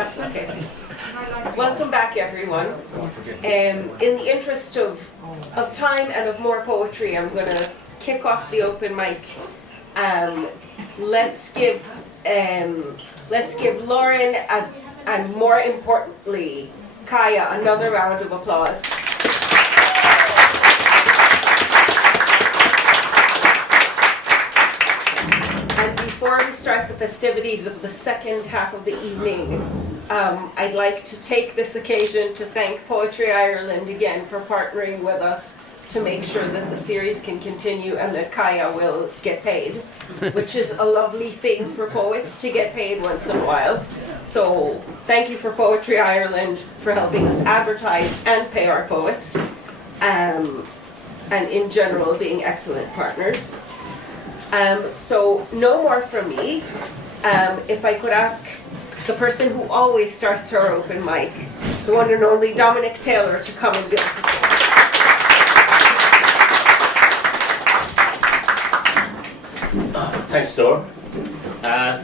That's okay. Welcome back, everyone. In the interest of time and of more poetry, I'm going to kick off the open mic. Let's give Lauren and more importantly Kaya another round of applause. And before we start the festivities of the second half of the evening, I'd like to take this occasion to thank Poetry Ireland again for partnering with us to make sure that the series can continue and that Kaya will get paid, which is a lovely thing for poets to get paid once in a while. So thank you for Poetry Ireland for helping us advertise and pay our poets, and in general being excellent partners. So no more from me. If I could ask the person who always starts our open mic, the one and only Dominic Taylor, to come and give us a talk. Thanks, Dor.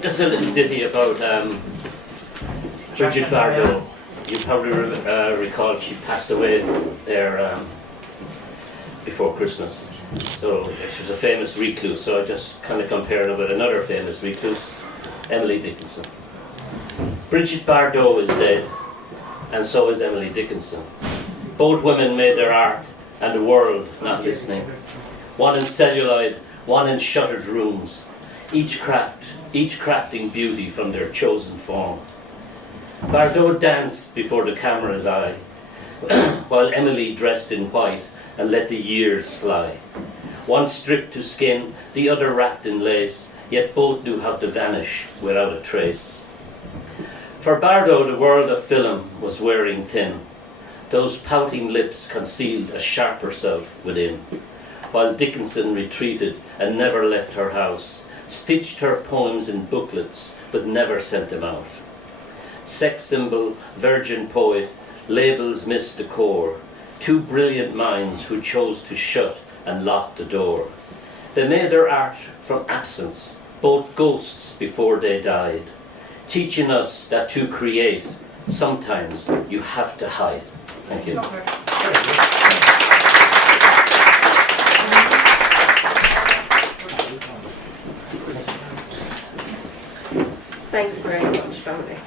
Just a little ditty about Brigitte Bardot. You probably recall she passed away there before Christmas. So she was a famous recluse, so I just kind of compared her with another famous recluse, Emily Dickinson. Brigitte Bardot is dead, and so is Emily Dickinson. Both women made their art, and the world not listening. One in celluloid, one in shuttered rooms, each crafting beauty from their chosen form. Bardot danced before the camera's eye, while Emily dressed in white and let the years fly. One stripped to skin, the other wrapped in lace, yet both knew how to vanish without a trace. For Bardot, the world of film was wearing thin. Those pouting lips concealed a sharper self within, while Dickinson retreated and never left her house, stitched her poems in booklets but never sent them out. Sex symbol, virgin poet, labels missed the core, two brilliant minds who chose to shut and lock the door. They made their art from absence, both ghosts before they died, teaching us that to create, sometimes you have to hide. Thank you. Thanks very much, Dominic.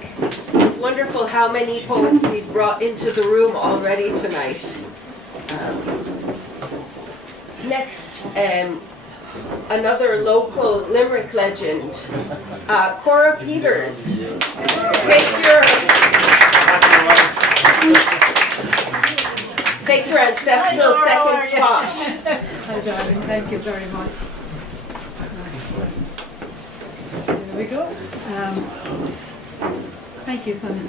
It's wonderful how many poets we've brought into the room already tonight. Next, another local Limerick legend, Cora Peters. Take your ancestral second spot. Hi, darling. Thank you very much. There we go. Thank you, Sonny.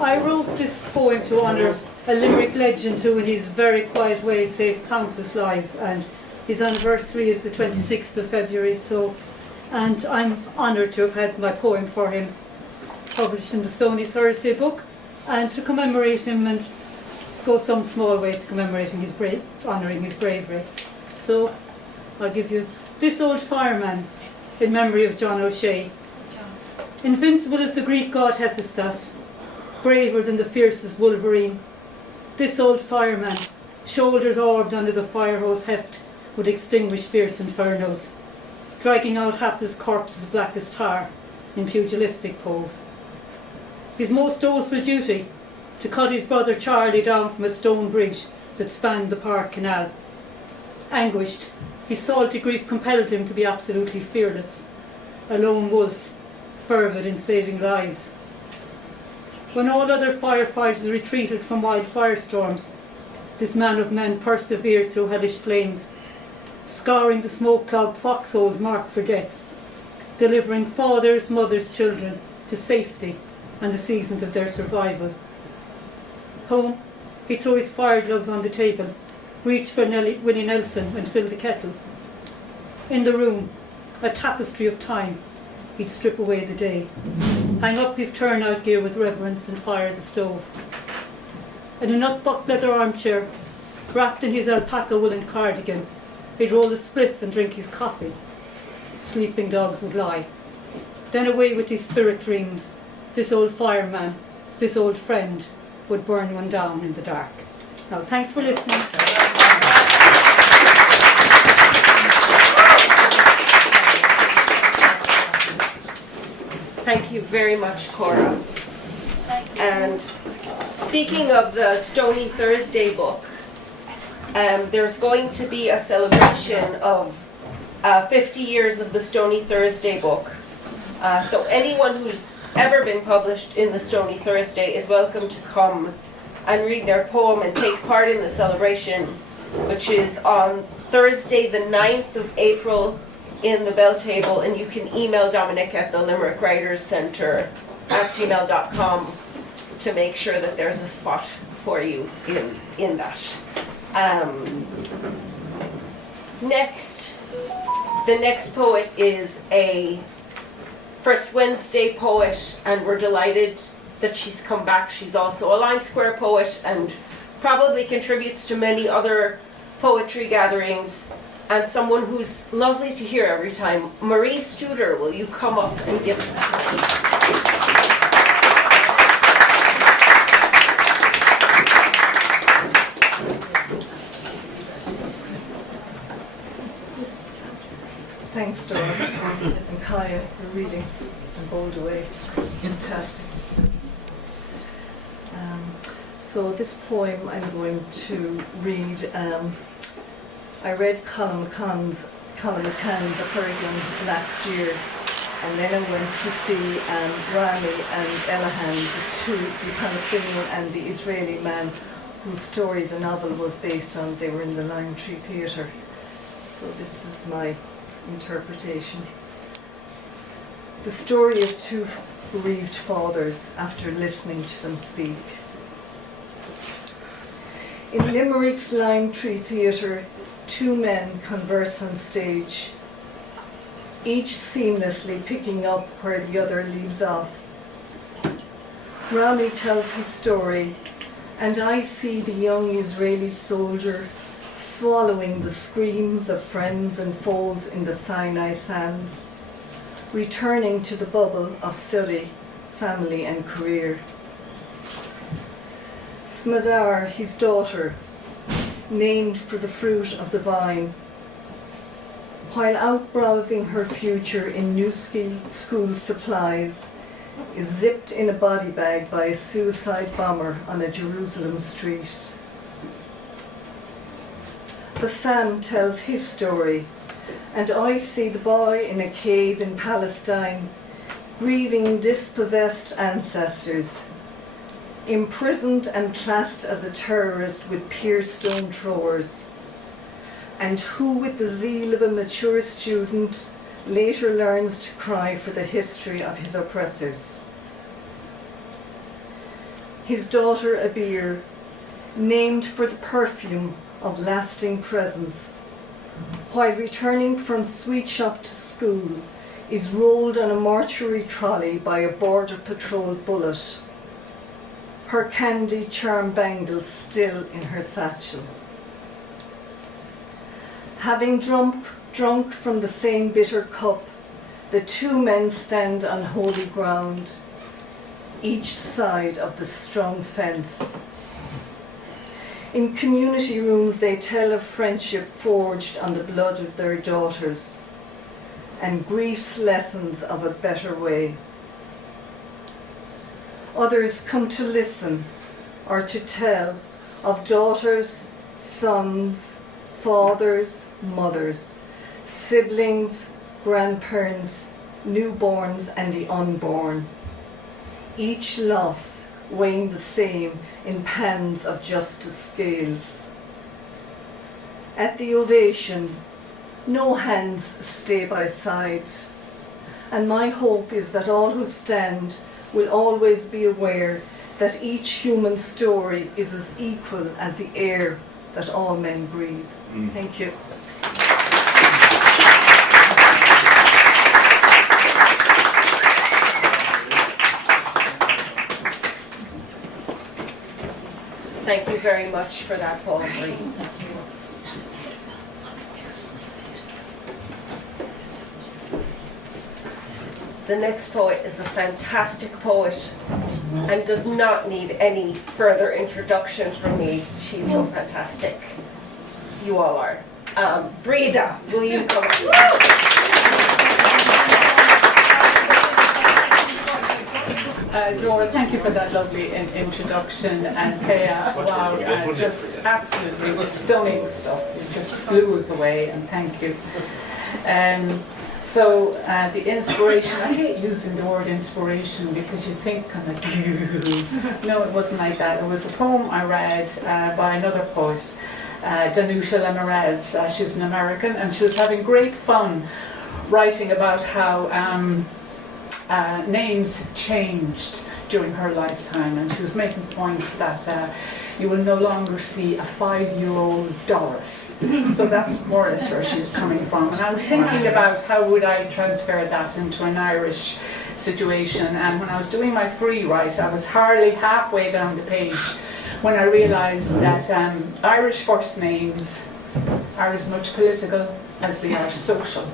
I wrote this poem to honour a Limerick legend who, in his very quiet way, saved countless lives, and his anniversary is the 26th of February. And I'm honoured to have had my poem for him published in the Stony Thursday book, and to commemorate him and go some small way to commemorating his honouring his bravery. So I'll give you This Old Fireman, in memory of John O'Shea. Invincible as the Greek god Hephaestus, braver than the fiercest Wolverine, this old fireman, shoulders orbed under the fire hose heft, would extinguish fierce infernos, dragging out hapless corpses black as tar in pugilistic pose. His most doleful duty, to cut his brother Charlie down from a stone bridge that spanned the Park Canal. Anguished, his salty grief compelled him to be absolutely fearless, a lone wolf, fervid in saving lives. When all other firefighters retreated from wild firestorms, this man of men persevered through hellish flames, scouring the smoke-clogged foxholes marked for death, delivering fathers, mothers, children to safety and the seasons of their survival. Home, he threw his fire gloves on the table, reached for Willie Nelson and filled the kettle. In the room, a tapestry of time, he'd strip away the day, hang up his turnout gear with reverence and fire the stove. In a nut-buck leather armchair, wrapped in his alpaca woolen cardigan, he'd roll a spliff and drink his coffee. Sleeping dogs would lie. Then away with his spirit dreams, this old fireman, this old friend would burn one down in the dark. Now, thanks for listening. Thank you very much, Cora. And speaking of the Stony Thursday book, there's going to be a celebration of 50 years of the Stony Thursday book. So anyone who's ever been published in the Stony Thursday is welcome to come and read their poem and take part in the celebration, which is on Thursday the 9th of April in the Bell Table, and you can email Dominic at the Limerick Writers Centre at gmail.com to make sure that there's a spot for you in that. The next poet is a First Wednesday poet, and we're delighted that she's come back. She's also a Lime Square poet and probably contributes to many other poetry gatherings, and someone who's lovely to hear every time. Marie Studer, will you come up and give us a Thanks, Dora and Kaya, for reading and bowled away. Fantastic. So this poem I'm going to read. I read Colin McCann's A Peregrine last year, and then I went to see Rami and Elahan, the Palestinian and the Israeli man whose story the novel was based on. They were in the Lime Tree Theatre. So this is my interpretation. The story of two bereaved fathers after listening to them speak. In Limerick's Lime Tree Theatre, two men converse on stage, each seamlessly picking up where the other leaves off. Rami tells his story, and I see the young Israeli soldier swallowing the screams of friends and foes in the Sinai sands, returning to the bubble of study, family and career. Smadar, his daughter, named for the fruit of the vine, while out browsing her future in new school supplies, is zipped in a body bag by a suicide bomber on a Jerusalem street. Bassam tells his story, and I see the boy in a cave in Palestine, grieving dispossessed ancestors, imprisoned and classed as a terrorist with peer stone throwers, and who, with the zeal of a mature student, later learns to cry for the history of his oppressors. His daughter Abir, named for the perfume of lasting presence, while returning from sweet shop to school, is rolled on a mortuary trolley by a border patrol bullet, her candy charm bangle still in her satchel. Having drunk from the same bitter cup, the two men stand on holy ground, each side of the strong fence. In community rooms they tell of friendship forged on the blood of their daughters, and grief's lessons of a better way. Others come to listen or to tell of daughters, sons, fathers, mothers, siblings, grandparents, newborns and the unborn, each loss weighing the same in pans of justice scales. At the ovation, no hands stay by sides, and my hope is that all who stand will always be aware that each human story is as equal as the air that all men breathe. Thank you. Thank you very much for that poem, Marie. the next poet is a fantastic poet and does not need any further introduction from me. She's so fantastic. You all are. Breda, will you come? Dora, thank you for that lovely introduction, and Kea, wow, just absolutely stunning stuff. It just blew us away, and thank you. So the inspiration, I hate using the word inspiration because you think kind of, no, it wasn't like that. It was a poem I read by another poet, Danusha Lamarez. She's an American, and she was having great fun writing about how names changed during her lifetime, and she was making the point that you will no longer see a 5-year-old Doris. So that's more or less where she's coming from. And I was thinking about how would I transfer that into an Irish situation, and when I was doing my free write, I was hardly halfway down the page when I realised that Irish first names are as much political as they are social.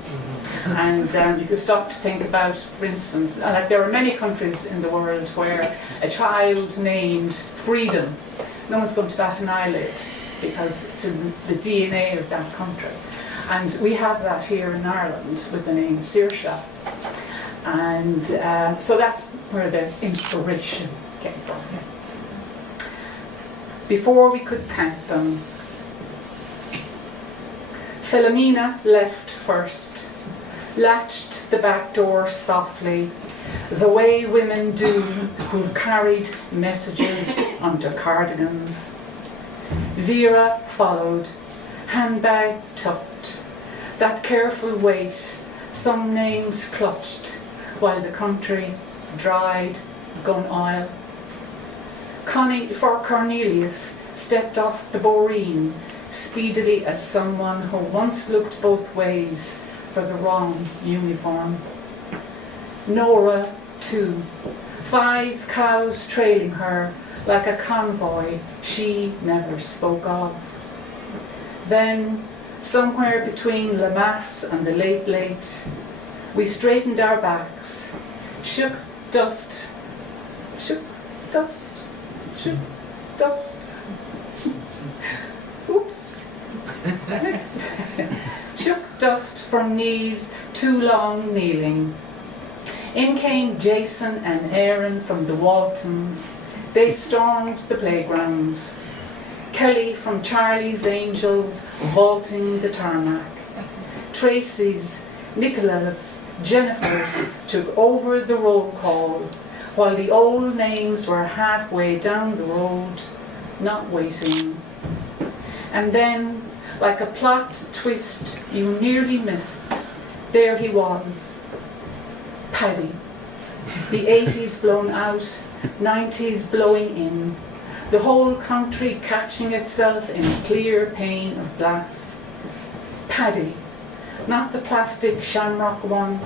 And you could stop to think about, for instance, like there are many countries in the world where a child named Freedom, no one's going to bat an eyelid because it's in the DNA of that country. And we have that here in Ireland with the name Saoirse. And so that's where the inspiration came from. Before we could thank them, Philomena left first, latched the back door softly, the way women do who've carried messages under cardigans. Vera followed, handbag tucked, that careful wait, some names clutched, while the country dried gun oil. For Cornelius stepped off the boreen, speedily as someone who once looked both ways for the wrong uniform. Nora, too, 5 cows trailing her like a convoy she never spoke of. Then, somewhere between La Masse and the late, we straightened our backs, shook dust, oops. Shook dust from knees too long kneeling. In came Jason and Aaron from the Waltons. They stormed the playgrounds. Kelly from Charlie's Angels vaulting the tarmac. Tracy's, Nicola's, Jennifer's took over the roll call, while the old names were halfway down the road, not waiting. And then, like a plot twist you nearly missed, there he was, Paddy. The 80s blown out, 90s blowing in, the whole country catching itself in a clear pane of glass. Paddy, not the plastic shamrock one,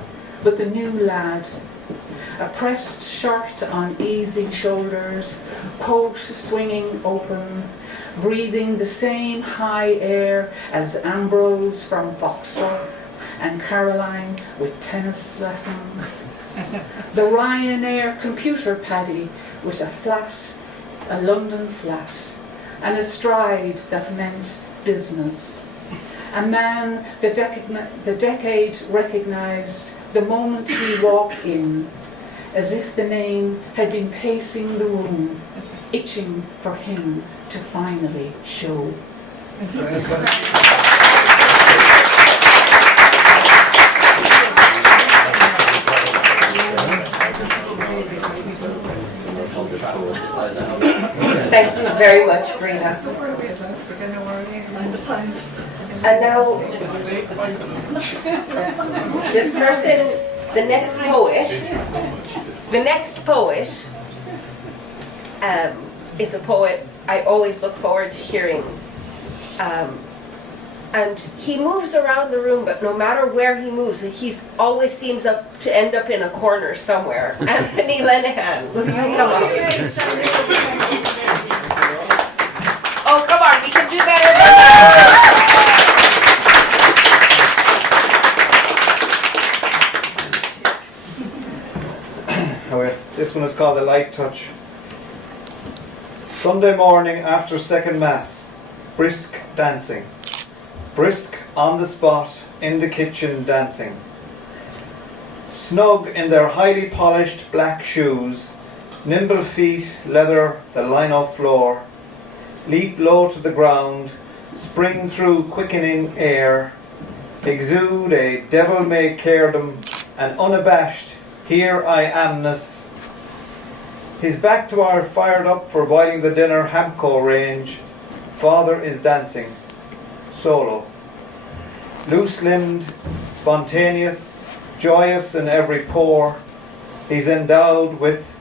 but the new lad. A pressed shirt on easy shoulders, coat swinging open, breathing the same high air as Ambrose from Vauxhall and Caroline with tennis lessons. The Ryanair computer Paddy with a London flat, and a stride that meant business. A man the decade recognised the moment he walked in, as if the name had been pacing the room, itching for him to finally show. Thank you very much, Breda. And now, this person, the next poet is a poet I always look forward to hearing. And he moves around the room, but no matter where he moves, he always seems to end up in a corner somewhere. Anthony Lenihan, will you come up? Oh, come on, we can do better than that. is called The Light Touch. Sunday morning after second mass, brisk dancing. Brisk on the spot, in the kitchen dancing. Snug in their highly polished black shoes, nimble feet leather the lino floor, leap low to the ground, spring through quickening air, exude a devil-may-caredom and unabashed here I amness. He's back to our fired up for boiling the dinner Hamco range. Father is dancing, solo. Loose-limbed, spontaneous, joyous in every pore, he's endowed with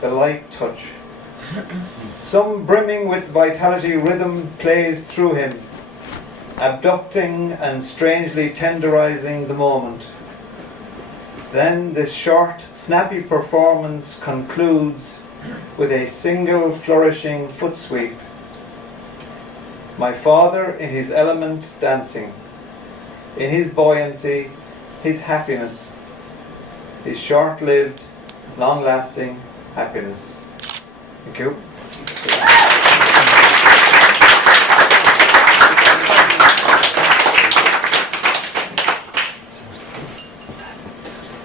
the light touch. Some brimming with vitality rhythm plays through him, abducting and strangely tenderizing the moment. Then this short, snappy performance concludes with a single flourishing foot sweep. My father in his element dancing, in his buoyancy, his happiness, his short-lived, long-lasting happiness. Thank you.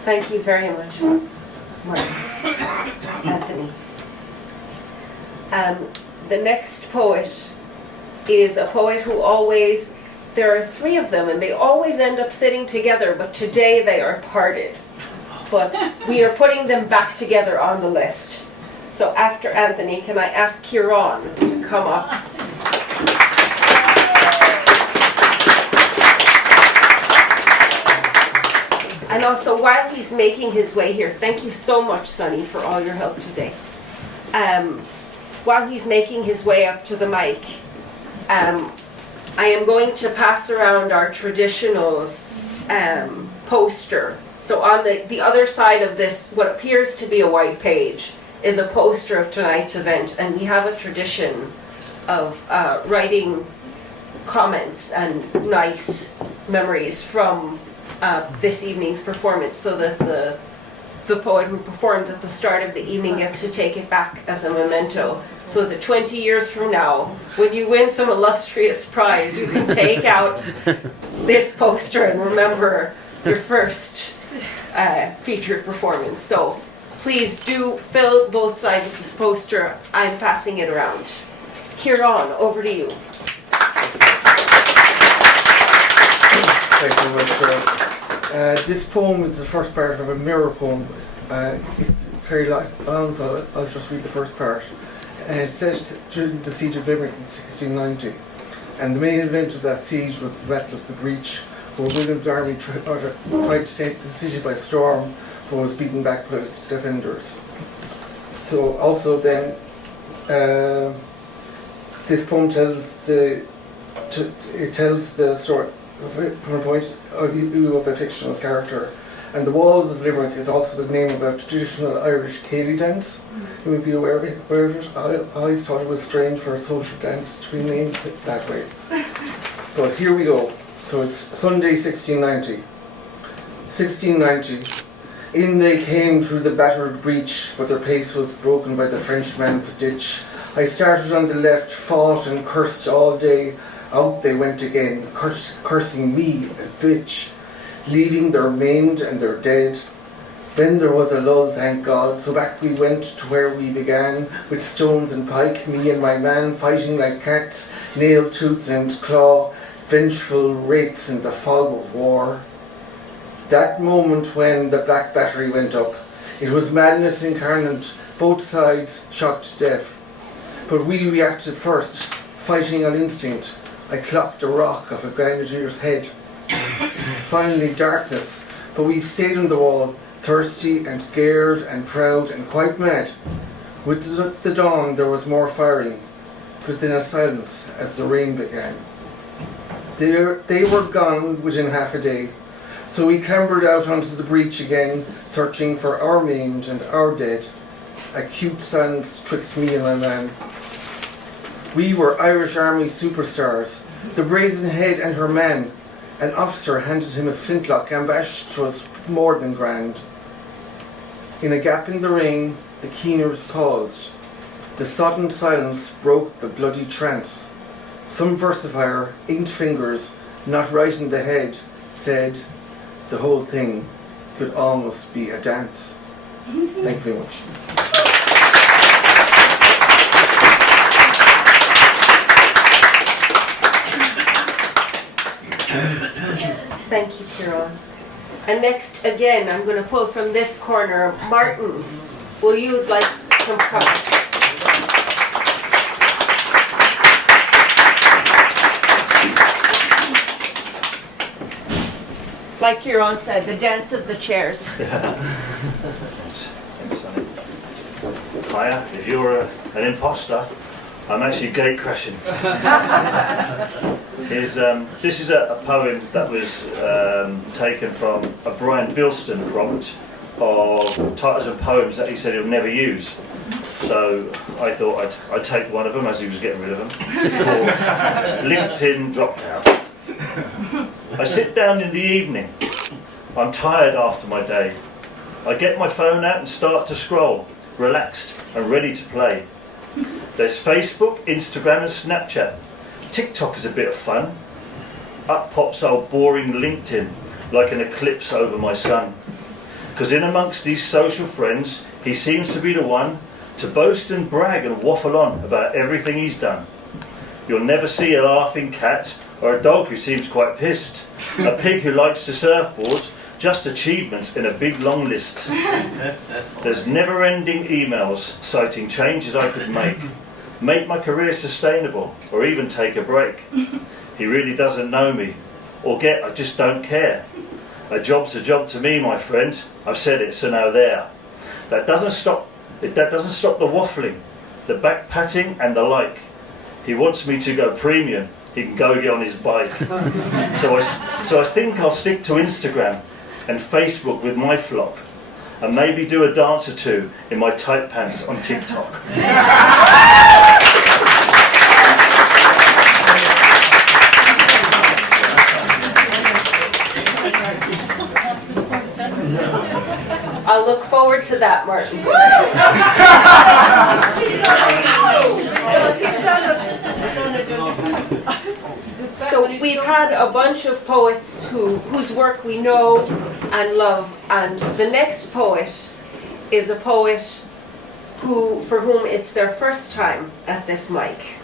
Thank you very much, Mark. Anthony. The next poet is a poet who always, there are three of them and they always end up sitting together, but today they are parted. But we are putting them back together on the list. So after Anthony, can I ask Kieran to come up? And also, while he's making his way here, thank you so much, Sonny, for all your help today. While he's making his way up to the mic, I am going to pass around our traditional poster. So on the other side of this, what appears to be a white page, is a poster of tonight's event. And we have a tradition of writing comments and nice memories from this evening's performance, so that the poet who performed at the start of the evening gets to take it back as a memento, so that 20 years from now, when you win some illustrious prize, you can take out this poster and remember your first featured performance. So please do fill both sides of this poster. I'm passing it around. Kieran, over to you. Thank you very much, Cheryl. This poem is the first part of a mirror poem. It's very long, so I'll just read the first part. It's set during the Siege of Limerick in 1690. And the main event of that siege was the Battle of the Breach, where William's army tried to take the city by storm, but was beaten back by its defenders. So also then, this poem tells the story from a point of view of a fictional character. And the Walls of Limerick is also the name of a traditional Irish Cayley dance. You would be aware of it. I always thought it was strange for a social dance to be named that way. But here we go. So it's Sunday 1690. 1690. In they came through the battered breach, but their pace was broken by the Frenchman's ditch. I started on the left, fought and cursed all day. Out they went again, cursing me as bitch, leaving their maimed and their dead. Then there was a lull, thank God, so back we went to where we began, with stones and pike, me and my man fighting like cats, nail, tooth and claw, vengeful wraiths in the fog of war. That moment when the Black Battery went up, it was madness incarnate, both sides shocked to death. But we reacted first, fighting on instinct. I clocked a rock off a grenadier's head. Finally darkness, but we stayed on the wall, thirsty and scared and proud and quite mad. With the dawn there was more firing, but then a silence as the rain began. They were gone within half a day, so we clambered out onto the breach again, searching for our maimed and our dead. Acute silence twixt me and my man. We were Irish Army superstars. The Brazen Head and her man. An officer handed him a flintlock, ambushed was more than grand. In a gap in the rain, the keeners paused. The sodden silence broke the bloody trance. Some versifier, inked fingers, not right in the head, said the whole thing could almost be a dance. Thank you very much. Thank you, Kieran. And next, again, I'm going to pull from this corner. Martin, will you like to come? Like Kieran said, the dance of the chairs. Thanks, Sonny. Hiya, if you're an imposter, I'm actually gate crashing. This is a poem that was taken from a Brian Bilston prompt of titles and poems that he said he'll never use. So I thought I'd take one of them as he was getting rid of them. It's called LinkedIn Dropout. I sit down in the evening. I'm tired after my day. I get my phone out and start to scroll, relaxed and ready to play. There's Facebook, Instagram and Snapchat. TikTok is a bit of fun. Up pops old boring LinkedIn like an eclipse over my sun. 'Cause in amongst these social friends, he seems to be the one to boast and brag and waffle on about everything he's done. You'll never see a laughing cat or a dog who seems quite pissed. A pig who likes to surfboard, just achievements in a big long list. There's never-ending emails citing changes I could make my career sustainable, or even take a break. He really doesn't know me, or I just don't care. A job's a job to me, my friend. I've said it, so now there. That doesn't stop the waffling, the back patting and the like. He wants me to go premium. He can go get on his bike. So I think I'll stick to Instagram and Facebook with my flock, and maybe do a dance or two in my tight pants on TikTok. I'll look forward to that, Martin. So we've had a bunch of poets whose work we know and love, and the next poet is a poet for whom it's their first time at this mic.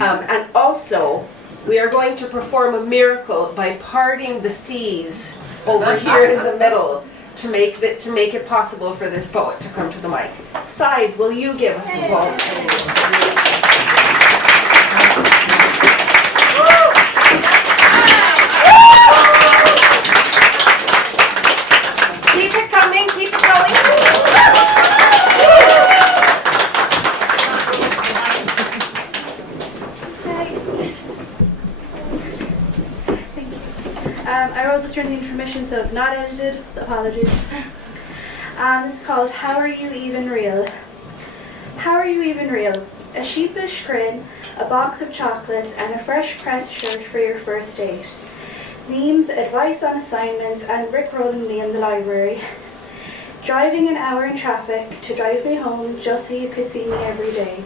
And also, we are going to perform a miracle by parting the seas over here in the middle to make it possible for this poet to come to the mic. Sive, will you give us a poem, please? Keep it coming, keep it going. I wrote this during the intermission, so it's not edited. Apologies. It's called How Are You Even Real? How are you even real? A sheepish grin, a box of chocolates, and a fresh pressed shirt for your first date. Memes, advice on assignments, and rickrolling me in the library. Driving an hour in traffic to drive me home just so you could see me every day.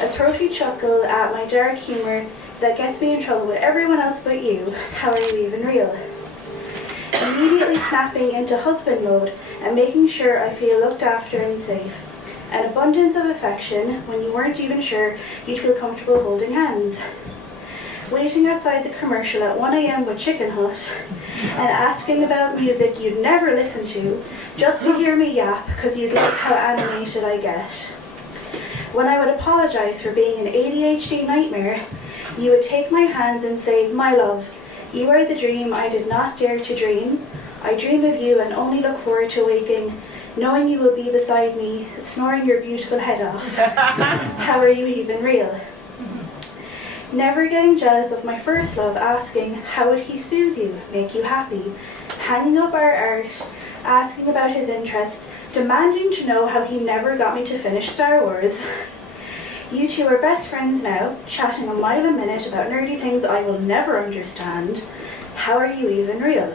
A throaty chuckle at my dark humour that gets me in trouble with everyone else but you. How are you even real? Immediately snapping into husband mode and making sure I feel looked after and safe. An abundance of affection when you weren't even sure you'd feel comfortable holding hands. Waiting outside the commercial at 1 a.m. with Chicken Hut and asking about music you'd never listen to just to hear me yap because you'd like how animated I get. When I would apologise for being an ADHD nightmare, you would take my hands and say, "My love, you are the dream I did not dare to dream. I dream of you and only look forward to waking, knowing you will be beside me, snoring your beautiful head off. How are you even real?" Never getting jealous of my first love, asking, how would he soothe you, make you happy? Hanging up our art, asking about his interests, demanding to know how he never got me to finish Star Wars. You two are best friends now, chatting a mile a minute about nerdy things I will never understand. How are you even real?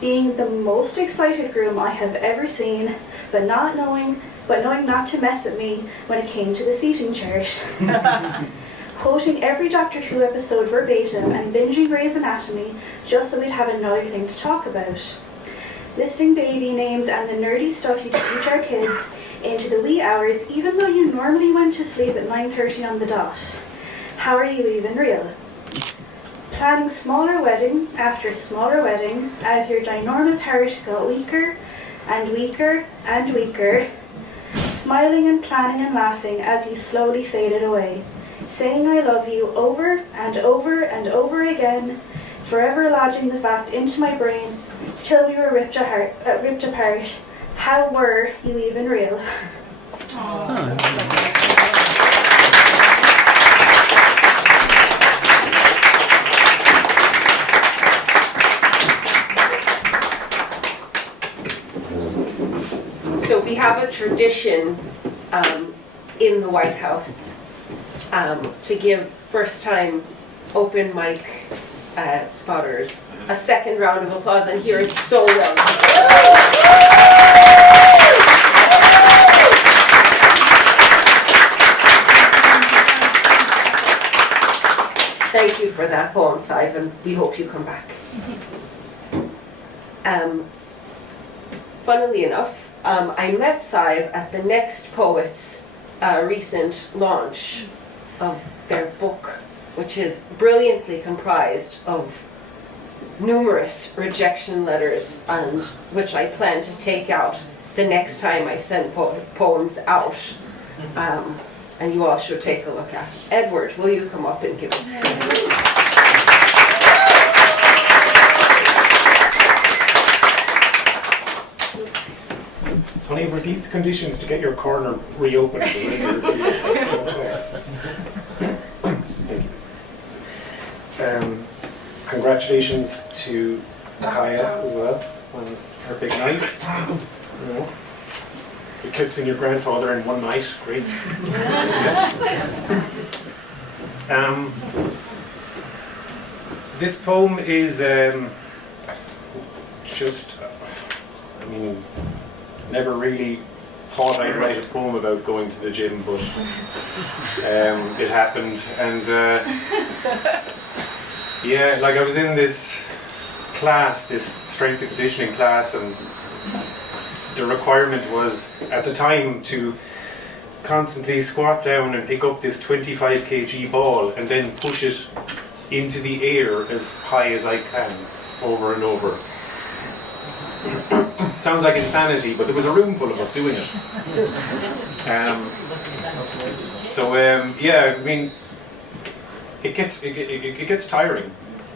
Being the most excited groom I have ever seen, but knowing not to mess with me when it came to the seating chart. Quoting every Doctor Who episode verbatim and binging Grey's Anatomy just so we'd have another thing to talk about. Listing baby names and the nerdy stuff you teach our kids into the wee hours even though you normally went to sleep at 9:30 on the dot. How are you even real? Planning smaller wedding after smaller wedding as your ginormous heart got weaker and weaker and weaker, smiling and planning and laughing as you slowly faded away, saying I love you over and over and over again, forever lodging the fact into my brain till we were ripped apart. How were you even real? So we have a tradition in the White House to give first-time open mic spotters a second round of applause, and here is so well. Thank you for that poem, Sive, and we hope you come back. Funnily enough, I met Sive at the Next Poets recent launch of their book, which is brilliantly comprised of numerous rejection letters, and which I plan to take out the next time I send poems out. And you all should take a look at. Edward, will you come up and give us a Sonny, were these the conditions to get your corner reopened? Thank you. Congratulations to Kaya as well on her big night. You know, eclipsing your grandfather in one night, great. This poem is never really thought I'd write a poem about going to the gym, but it happened, and yeah, like I was in this class, this strength and conditioning class, and the requirement was at the time to constantly squat down and pick up this 25 kg ball and then push it into the air as high as I can over and over. Sounds like insanity, but there was a room full of us doing it. Yeah, I mean, it gets tiring,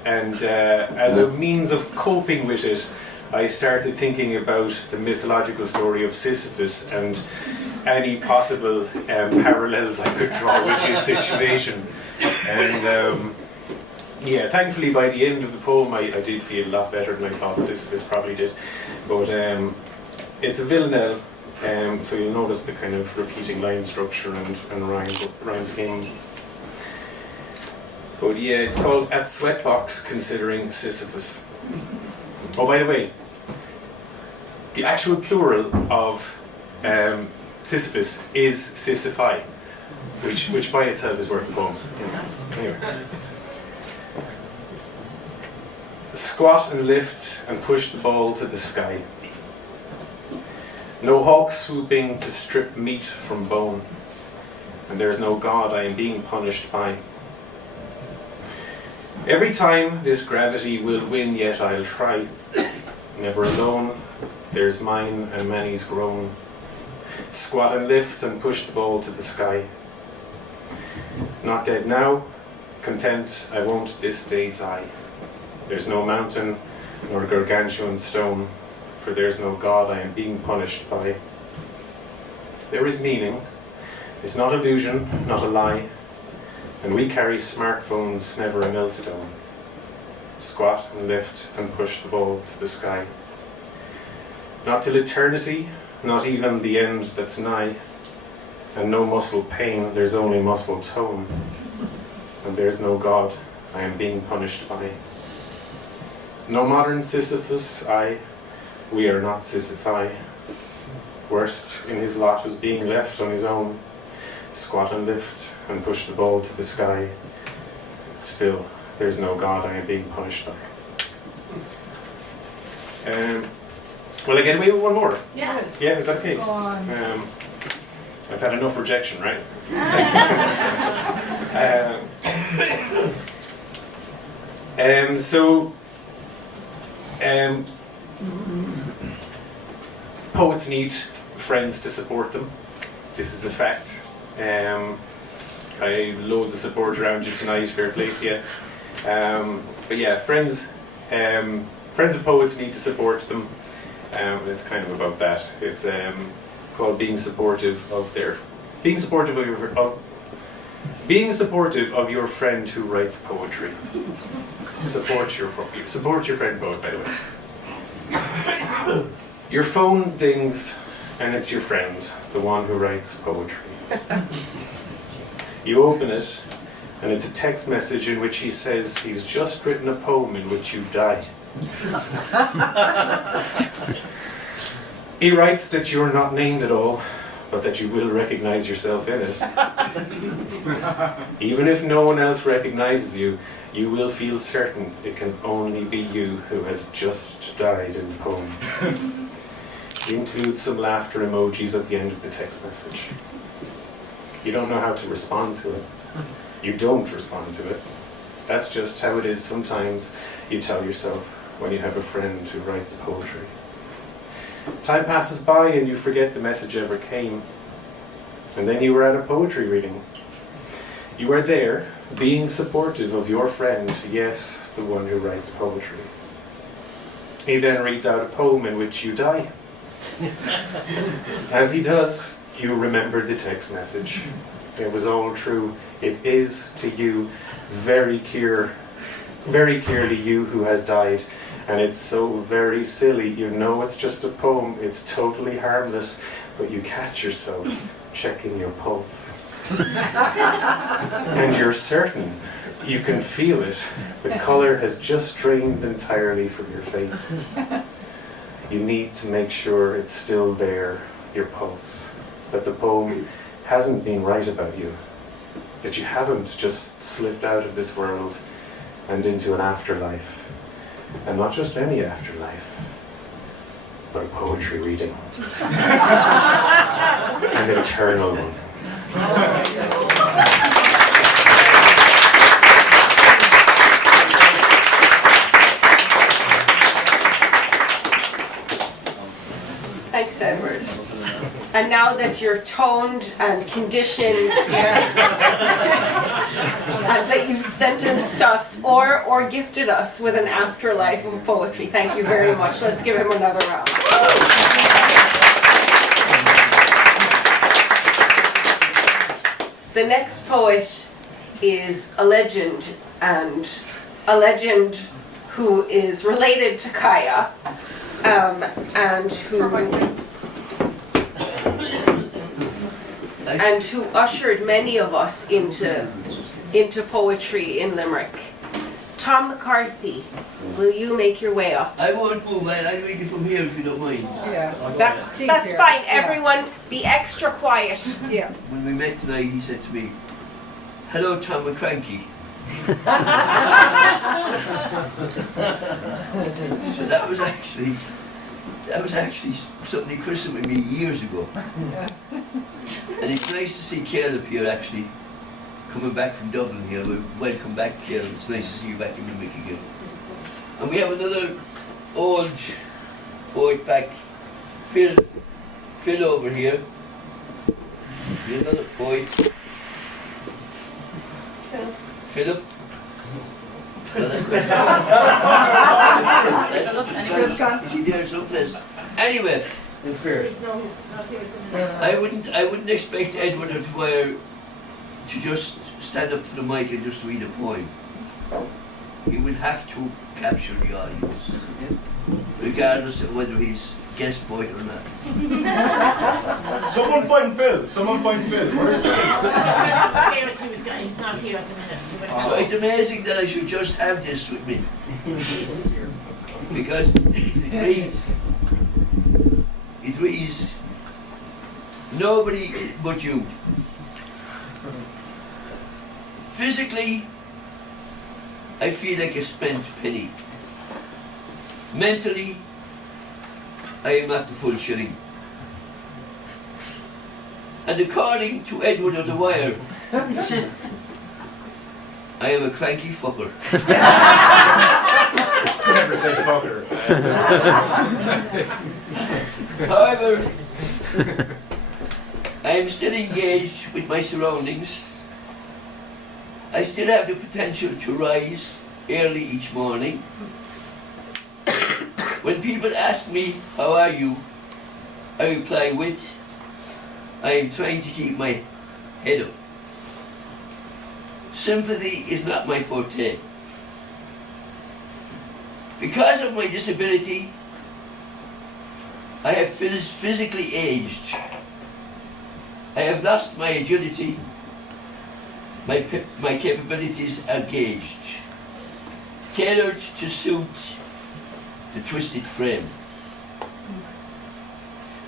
and as a means of coping with it, I started thinking about the mythological story of Sisyphus and any possible parallels I could draw with his situation. And yeah, thankfully by the end of the poem I did feel a lot better than I thought Sisyphus probably did. But it's a villanelle, so you'll notice the kind of repeating line structure and rhyme scheme. But yeah, it's called At Sweatbox Considering Sisyphus. Oh, by the way, the actual plural of Sisyphus is Sisyphi, which by itself is worth a poem. Anyway. Squat and lift and push the ball to the sky. No hawk swooping to strip meat from bone, and there's no God I am being punished by. Every time this gravity will win, yet I'll try. Never alone, there's mine and many's grown. Squat and lift and push the ball to the sky. Not dead now, content I won't this day die. There's no mountain nor gargantuan stone, for there's no God I am being punished by. There is meaning, it's not illusion, not a lie, and we carry smartphones, never a millstone. Squat and lift and push the ball to the sky. Not till eternity, not even the end that's nigh, and no muscle pain, there's only muscle tone, and there's no God I am being punished by. No modern Sisyphus, we are not Sisyphi. Worst in his lot was being left on his own, squat and lift and push the ball to the sky. Still, there's no God I am being punished by. Will I get away with one more? Yeah. Yeah, is that okay? Go on. I've had enough rejection, right? Poets need friends to support them. This is a fact. I have loads of support around you tonight. Fair play to you. But yeah, friends of poets need to support them. It's kind of about that. It's called being supportive of your friend who writes poetry. Support your friend poet, by the way. Your phone dings, and it's your friend, the one who writes poetry. You open it, and it's a text message in which he says he's just written a poem in which you die. He writes that you're not named at all, but that you will recognize yourself in it. Even if no one else recognizes you, you will feel certain it can only be you who has just died in the poem. He includes some laughter emojis at the end of the text message. You don't know how to respond to it. You don't respond to it. That's just how it is sometimes, you tell yourself, when you have a friend who writes poetry. Time passes by and you forget the message ever came. And then you were at a poetry reading. You are there, being supportive of your friend, yes, the one who writes poetry. He then reads out a poem in which you die. As he does, you remember the text message. It was all true. It is to you very clearly you who has died. And it's so very silly. You know it's just a poem. It's totally harmless. But you catch yourself checking your pulse. And you're certain. You can feel it. The color has just drained entirely from your face. You need to make sure it's still there, your pulse. That the poem hasn't been right about you. That you haven't just slipped out of this world and into an afterlife. And not just any afterlife, but a poetry reading. An eternal one. Thanks, Edward. And now that you're toned and conditioned, and that you've sentenced us or gifted us with an afterlife of poetry, thank you very much. Let's give him another round. The next poet is a legend, and a legend who is related to Kaya, and who ushered many of us into poetry in Limerick. Tom McCarthy, will you make your way up? I won't move. I'll read it from here if you don't mind. Yeah. That's Steve fine. here. Yeah. Everyone, be extra quiet. Yeah. When we met tonight, he said to me, "Hello, Tom McCranky." So that was actually something he christened with me years ago. And it's nice to see Caleb here actually, coming back from Dublin here. Welcome back, Caleb. It's nice to see you back in Limerick again. And we have another old poet back, Phil over here. Another poet. Philip. Is he there someplace? Anyway, I wouldn't expect Edward or Dwyer to just stand up to the mic and just read a poem. He would have to capture the audience, regardless of whether he's guest poet or not. Someone find Phil. Where is Phil? He's not here at the minute. So it's amazing that I should just have this with me. Because it reads Nobody but you. Physically, I feel like a spent penny. Mentally, I am at the full shilling. And according to Edward of the Wire, I am a cranky fucker. Never say fucker. However, I am still engaged with my surroundings. I still have the potential to rise early each morning. When people ask me, how are you? I reply with, I am trying to keep my head up. Sympathy is not my forte. Because of my disability, I have physically aged. I have lost my agility. My capabilities are gauged, tailored to suit the twisted frame.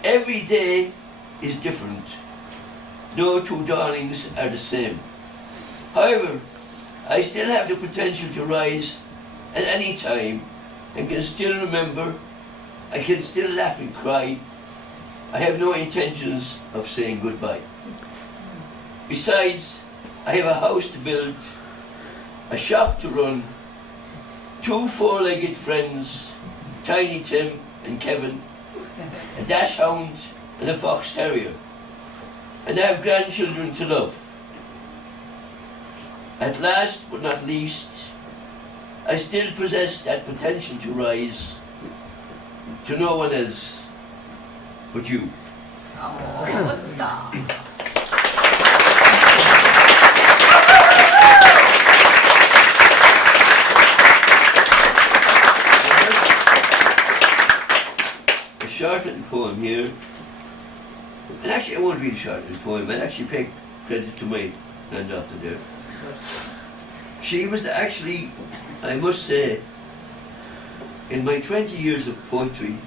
Every day is different. No two darlings are the same. However, I still have the potential to rise at any time and can still remember. I can still laugh and cry. I have no intentions of saying goodbye. Besides, I have a house to build, a shop to run, 2 four-legged friends, Tiny Tim and Kevin, a dachshund and a fox terrier, and I have grandchildren to love. At last but not least, I still possess that potential to rise to no one else but you. A shortened poem here, and actually I won't read a shortened poem, I'll actually pay credit to my granddaughter there. She was actually, I must say, in my 20 years of poetry,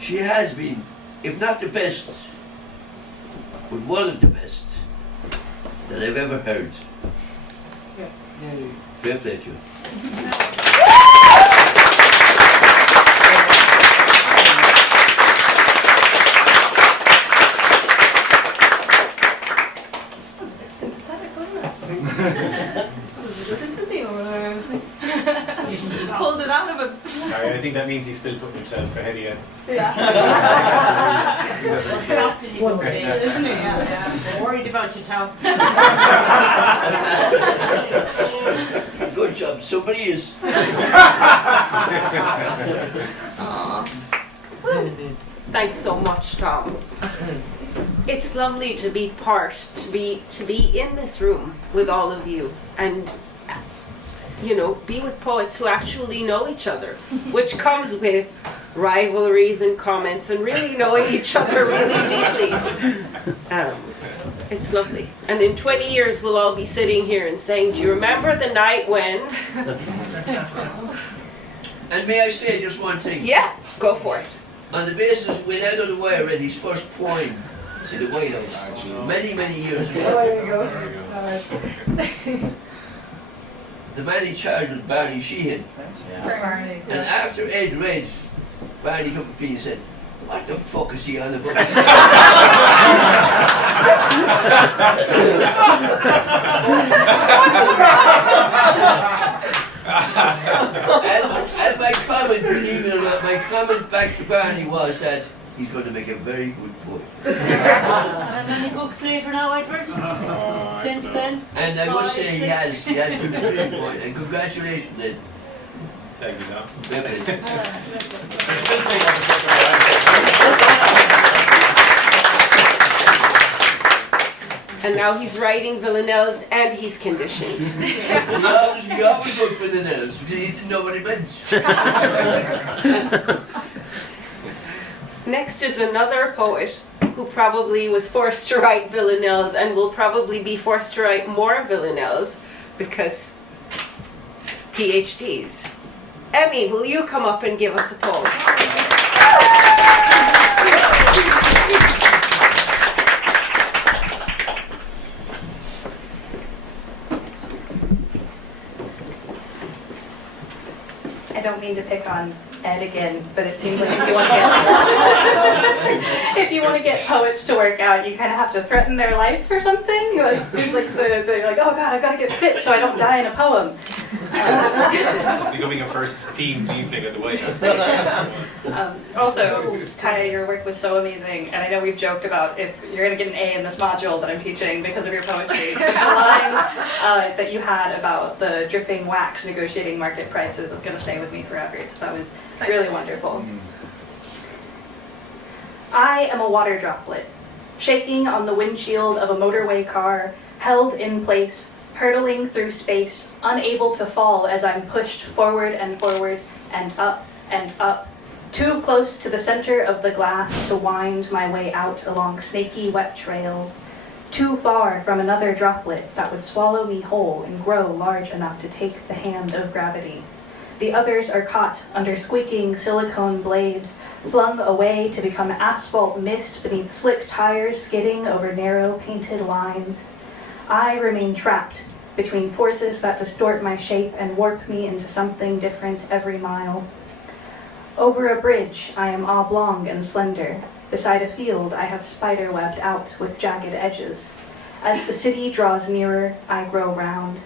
she has been, if not the best, but one of the best that I've ever heard. Fair play to you. That's a bit sympathetic, wasn't it? Sympathy or pulled it out of him. I think that means he's still putting himself ahead of you. Yeah. Stopped in his own way. Isn't he? Yeah. Worried about you, Tom. Good job, somebody is. Thanks so much, Tom. It's lovely to be to be in this room with all of you and, you know, be with poets who actually know each other, which comes with rivalries and comments and really knowing each other really deeply. It's lovely. And in 20 years, we'll all be sitting here and saying, do you remember the night when? And may I say just one thing? Yeah, go for it. On the basis, when Edward of the Wire read his first poem to the White House, many, many years ago. There you go. The man in charge was Barney Sheehan. Barney. And after Ed read, Barney took a piece and said, what the fuck is he on about? and my comment, believe it or not, my comment back to Barney was that he's going to make a very good poet. And many books later now, Edward? Since then? And I must say he has been a good poet, and congratulations, Ed. Thank you, Tom. Definitely. I still say that's And now he's writing villanelles and he's conditioned. He always wrote for the nails because he didn't know what it meant. Next is another poet who probably was forced to write villanelles and will probably be forced to write more villanelles because PhDs. Emmy, will you come up and give us a poem? don't mean to pick on Ed again, but it seems like if you want to get poets to work out, you kind of have to threaten their life or something. Like, it's like they're like, oh God, I've got to get fit so I don't die in a poem. It's becoming a first themed evening at the White House. Also, Kaya, your work was so amazing, and I know we've joked about if you're going to get an A in this module that I'm teaching because of your poetry. The line that you had about the dripping wax negotiating market prices is going to stay with me forever. So that was really wonderful. I am a water droplet, shaking on the windshield of a motorway car, held in place, hurtling through space, unable to fall as I'm pushed forward and forward and up, too close to the center of the glass to wind my way out along snaky wet trails, too far from another droplet that would swallow me whole and grow large enough to take the hand of gravity. The others are caught under squeaking silicone blades, flung away to become asphalt mist beneath slick tires skidding over narrow painted lines. I remain trapped between forces that distort my shape and warp me into something different every mile. Over a bridge, I am oblong and slender. Beside a field, I have spider-webbed out with jagged edges. As the city draws nearer, I grow round.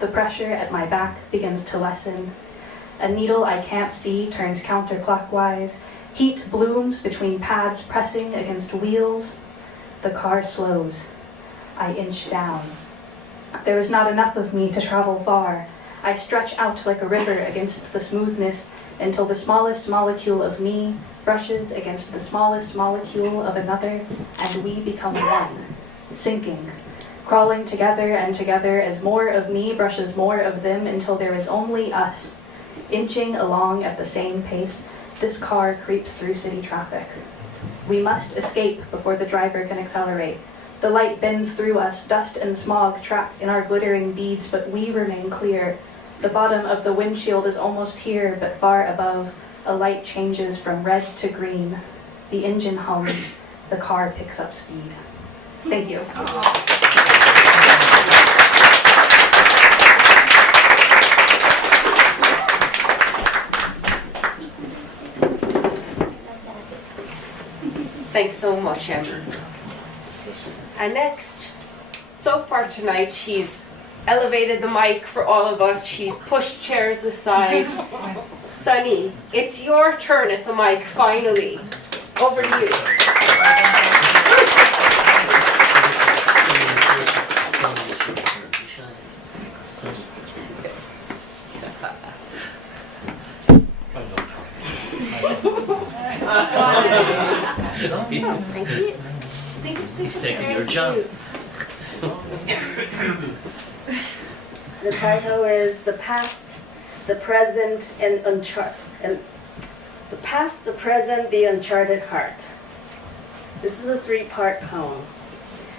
The pressure at my back begins to lessen. A needle I can't see turns counterclockwise. Heat blooms between pads pressing against wheels. The car slows. I inch down. There is not enough of me to travel far. I stretch out like a river against the smoothness until the smallest molecule of me brushes against the smallest molecule of another, and we become one, sinking, crawling together and together as more of me brushes more of them until there is only us. Inching along at the same pace, this car creeps through city traffic. We must escape before the driver can accelerate. The light bends through us, dust and smog trapped in our glittering beads, but we remain clear. The bottom of the windshield is almost here, but far above. A light changes from red to green. The engine hums. The car picks up speed. Thank you. Thanks so much, Amber. And next, so far tonight, she's elevated the mic for all of us. She's pushed chairs aside. Sunny, it's your turn at the mic, finally. Over to you. Thank you. He's taking your job. The title is The Past, the Present, and The Past, the Present, the Uncharted Heart. This is a 3-part poem.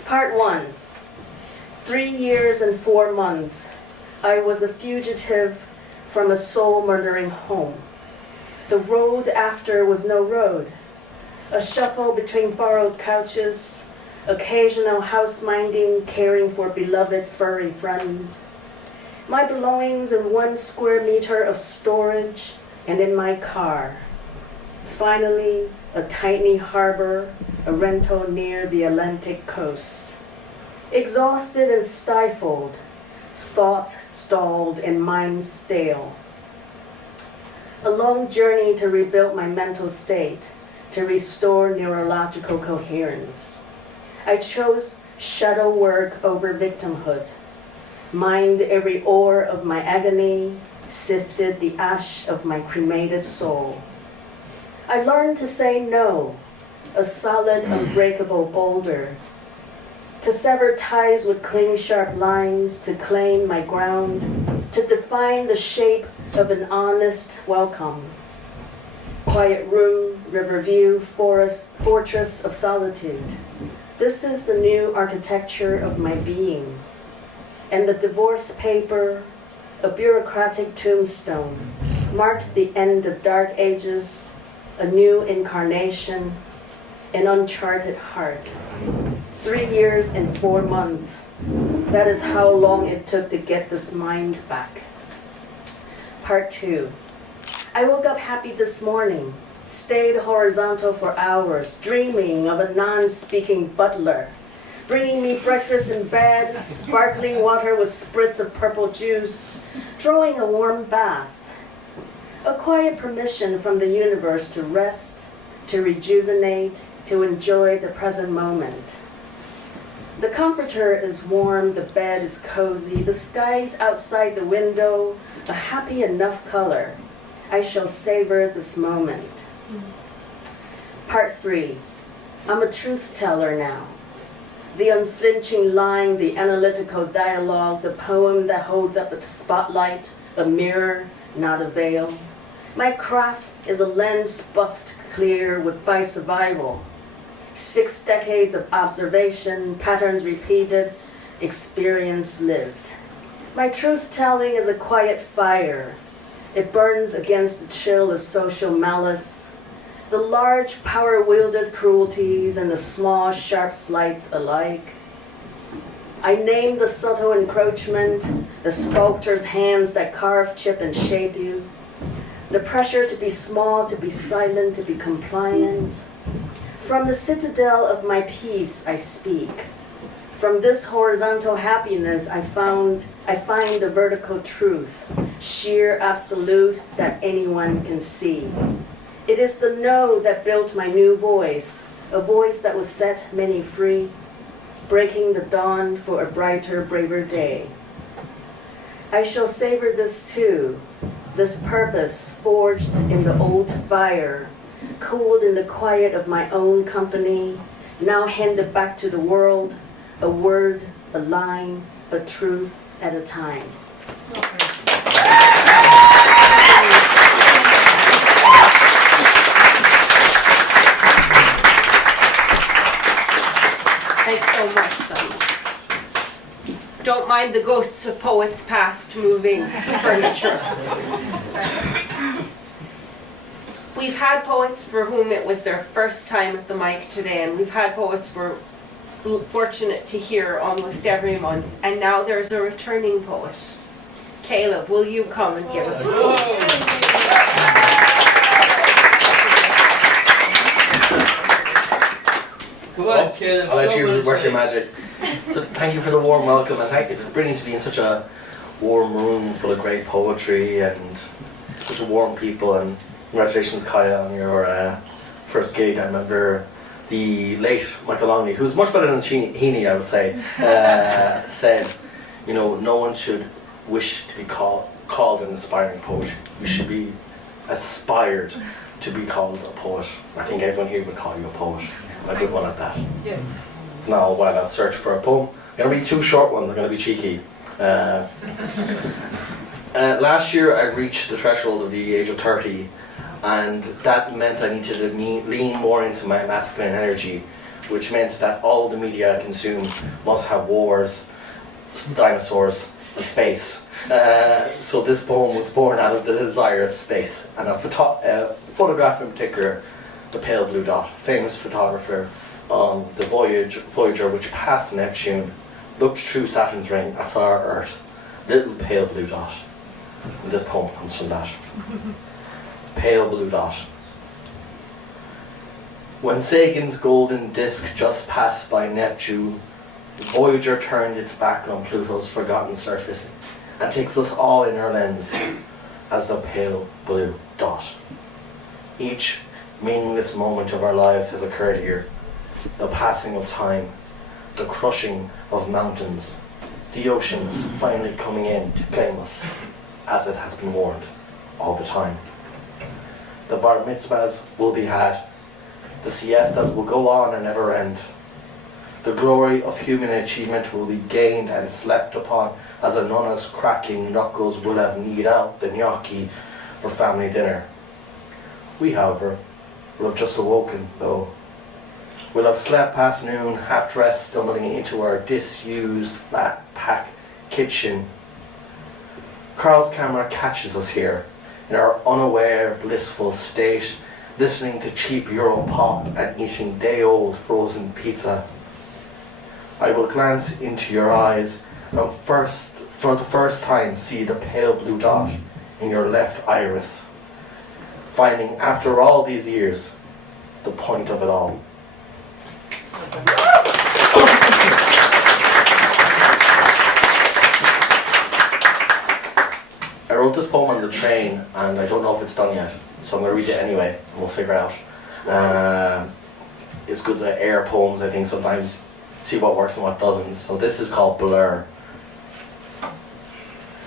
Part 1. 3 years and 4 months, I was a fugitive from a soul-murdering home. The road after was no road. A shuffle between borrowed couches, occasional house-minding, caring for beloved furry friends. My belongings in 1 square meter of storage and in my car. Finally, a tiny harbor, a rental near the Atlantic coast. Exhausted and stifled, thoughts stalled and mind stale. A long journey to rebuild my mental state, to restore neurological coherence. I chose shadow work over victimhood, mined every ore of my agony, sifted the ash of my cremated soul. I learned to say no, a solid, unbreakable boulder, to sever ties with clean, sharp lines, to claim my ground, to define the shape of an honest welcome. Quiet room, river view, forest, fortress of solitude. This is the new architecture of my being. And the divorce paper, a bureaucratic tombstone, marked the end of dark ages, a new incarnation, an uncharted heart. 3 years and 4 months. That is how long it took to get this mind back. Part 2. I woke up happy this morning, stayed horizontal for hours, dreaming of a non-speaking butler, bringing me breakfast in bed, sparkling water with spritz of purple juice, drawing a warm bath. A quiet permission from the universe to rest, to rejuvenate, to enjoy the present moment. The comforter is warm, the bed is cozy, the sky outside the window, a happy enough color. I shall savor this moment. Part 3. I'm a truth teller now. The unflinching line, the analytical dialogue, the poem that holds up a spotlight, a mirror, not a veil. My craft is a lens buffed clear with by survival. 6 decades of observation, patterns repeated, experience lived. My truth-telling is a quiet fire. It burns against the chill of social malice, the large power-wielded cruelties and the small sharp slights alike. I name the subtle encroachment, the sculptor's hands that carve, chip, and shape you, the pressure to be small, to be silent, to be compliant. From the citadel of my peace I speak. From this horizontal happiness I find the vertical truth, sheer absolute that anyone can see. It is the no that built my new voice, a voice that will set many free, breaking the dawn for a brighter, braver day. I shall savor this too, this purpose forged in the old fire, cooled in the quiet of my own company, now handed back to the world, a word, a line, a truth at a time. Thanks so much, son. Don't mind the ghosts of poets past moving furniture. We've had poets for whom it was their first time at the mic today, and we've had poets we're fortunate to hear almost every month, and now there's a returning poet. Caleb, will you come and give us a Come on, Caleb. I'll let so you well work your said. magic. So thank you for the warm welcome, and it's brilliant to be in such a warm room full of great poetry and such a warm people. And congratulations, Kaya, on your first gig. I remember the late Michael Longley, who's much better than Heaney, I would say, said, you know, no one should wish to be called an aspiring poet. You should be aspired to be called a poet. I think everyone here would call you a poet. I would one at that. Yes. So now while I search for a poem, I'm going to be 2 short ones, I'm going to be cheeky. Last year I reached the threshold of the age of 30, and that meant I needed to lean more into my masculine energy, which meant that all the media I consume must have wars, dinosaurs, and space. So this poem was born out of the desire of space, and a photograph in particular, the pale blue dot, famous photographer on the Voyager which passed Neptune, looked through Saturn's ring and saw our Earth, little pale blue dot. And this poem comes from that. Pale blue dot. When Sagan's golden disk just passed by Neptune, Voyager turned its back on Pluto's forgotten surface and takes us all in her lens as the pale blue dot. Each meaningless moment of our lives has occurred here. The passing of time, the crushing of mountains, the oceans finally coming in to claim us, as it has been warned all the time. The bar mitzvahs will be had, the siestas will go on and never end. The glory of human achievement will be gained and slept upon as a nonna's cracking knuckles will have knead out the gnocchi for family dinner. We, however, will have just awoken, though. We'll have slept past noon, half-dressed, stumbling into our disused flat-pack kitchen. Carl's camera catches us here, in our unaware, blissful state, listening to cheap Euro pop and eating day-old frozen pizza. I will glance into your eyes and for the first time see the pale blue dot in your left iris. finding after all these years the point of it all. I wrote this poem on the train, and I don't know if it's done yet, so I'm going to read it anyway, and we'll figure it out. It's good to air poems, I think, sometimes, see what works and what doesn't. So this is called Blur.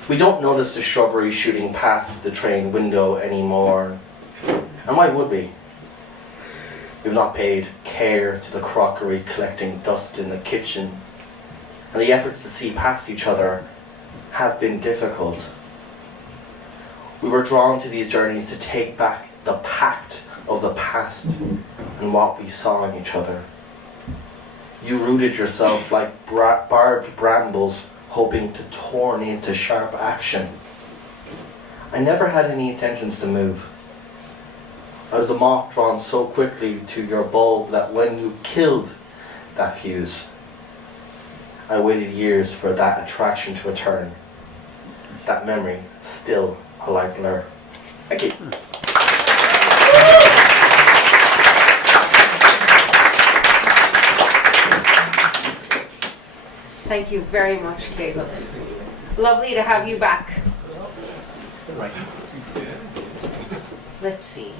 We don't notice the shrubbery shooting past the train window anymore. And why would we? We've not paid care to the crockery collecting dust in the kitchen. And the efforts to see past each other have been difficult. We were drawn to these journeys to take back the pact of the past and what we saw in each other. You rooted yourself like barbed brambles, hoping to torn into sharp action. I never had any intentions to move. I was the moth drawn so quickly to your bulb that when you killed that fuse, I waited years for that attraction to return. That memory still a light blur. Thank you. Thank you very much, Caleb. Lovely to have you back. Right. Let's see.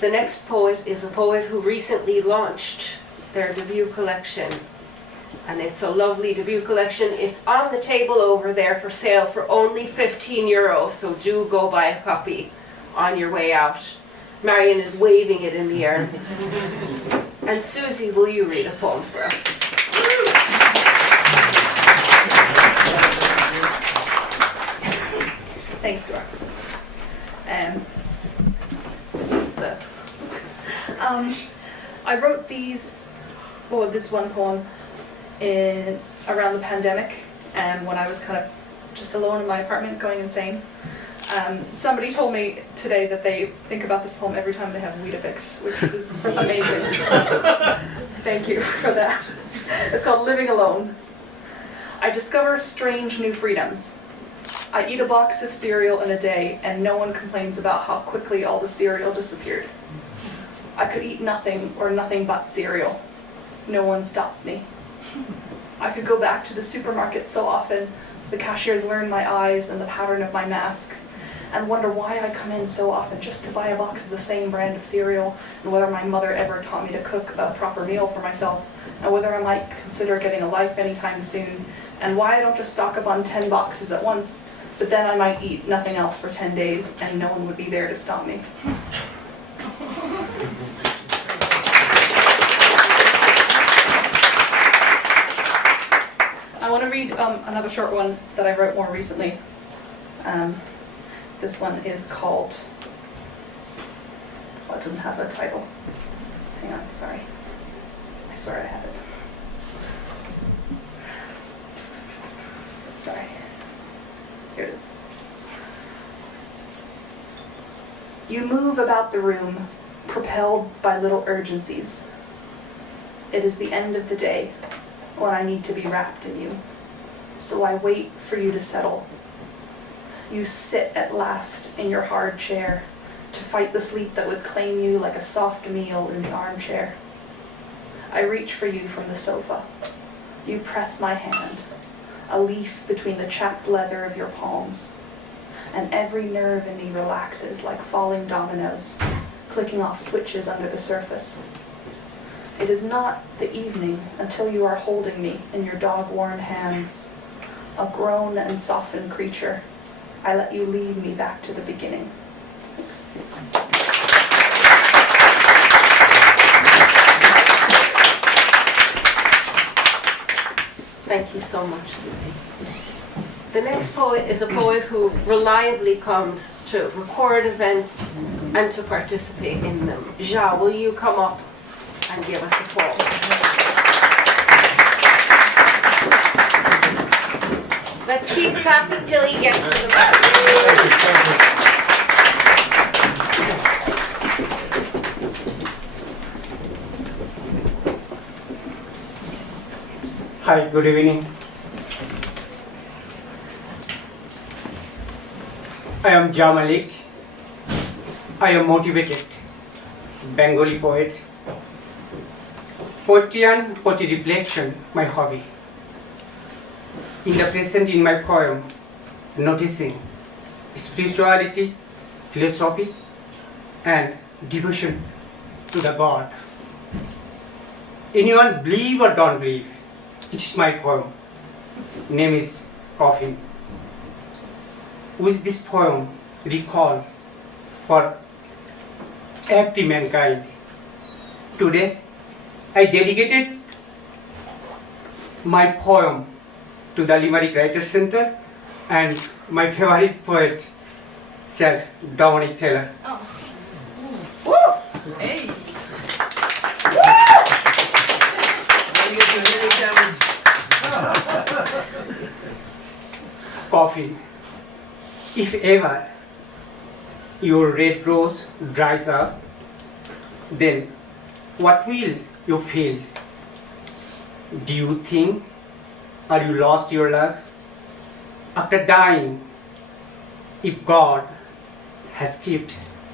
The next poet is a poet who recently launched their debut collection. And it's a lovely debut collection. It's on the table over there for sale for only €15, so do go buy a copy on your way out. Marion is waving it in the air. And Susie, will you read a poem for us? Thanks, Dora. This is the. I wrote this one poem around the pandemic, when I was kind of just alone in my apartment, going insane. Somebody told me today that they think about this poem every time they have Weetabix, which is amazing. Thank you for that. It's called Living Alone. I discover strange new freedoms. I eat a box of cereal in a day, and no one complains about how quickly all the cereal disappeared. I could eat nothing or nothing but cereal. No one stops me. I could go back to the supermarket so often, the cashiers learn my eyes and the pattern of my mask, and wonder why I come in so often just to buy a box of the same brand of cereal, and whether my mother ever taught me to cook a proper meal for myself, and whether I might consider getting a life anytime soon, and why I don't just stock up on 10 boxes at once, but then I might eat nothing else for 10 days and no one would be there to stop me. I want to read another short one that I wrote more recently. This one is called, well, it doesn't have a title. Hang on, sorry. I swear I have it. Sorry. Here it is. You move about the room, propelled by little urgencies. It is the end of the day when I need to be wrapped in you. So I wait for you to settle. You sit at last in your hard chair to fight the sleep that would claim you like a soft meal in the armchair. I reach for you from the sofa. You press my hand, a leaf between the chapped leather of your palms, and every nerve in me relaxes like falling dominoes, clicking off switches under the surface. It is not the evening until you are holding me in your dog-worn hands, a grown and softened creature. I let you lead me back to the beginning. Thanks. Thank you so much, Susie. The next poet is a poet who reliably comes to record events and to participate in them. Ja, will you come up and give us a poem? Let's keep clapping till he gets to the back. Hi, good evening. I am Jamalik. I am motivated Bengali poet. Poetry and poetry reflection, my hobby. In the present, in my poem, noticing spirituality, philosophy, and devotion to the God. Anyone believe or don't believe, it is my poem. Name is Coffin. With this poem, recall for every mankind. Today, I dedicated my poem to the Limerick Writers Center and my favorite poet, Sir Dominic Taylor. Hey. Coffin. If ever your red rose dries up, then what will you feel? Do you think, or you lost your love? After dying, if God has kept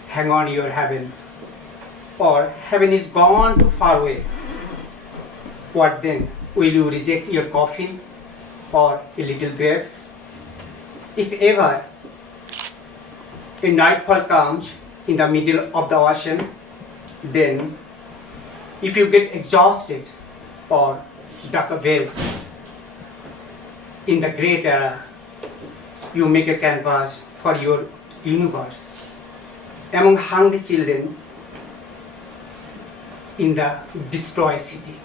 hang on your heaven, or heaven is gone too far away, what then? Will you reject your coffin or a little grave? If ever a nightfall comes in the middle of the ocean, then if you get exhausted or duck a base, in the great era, you make a canvas for your universe. Among hungry children in the destroyed city.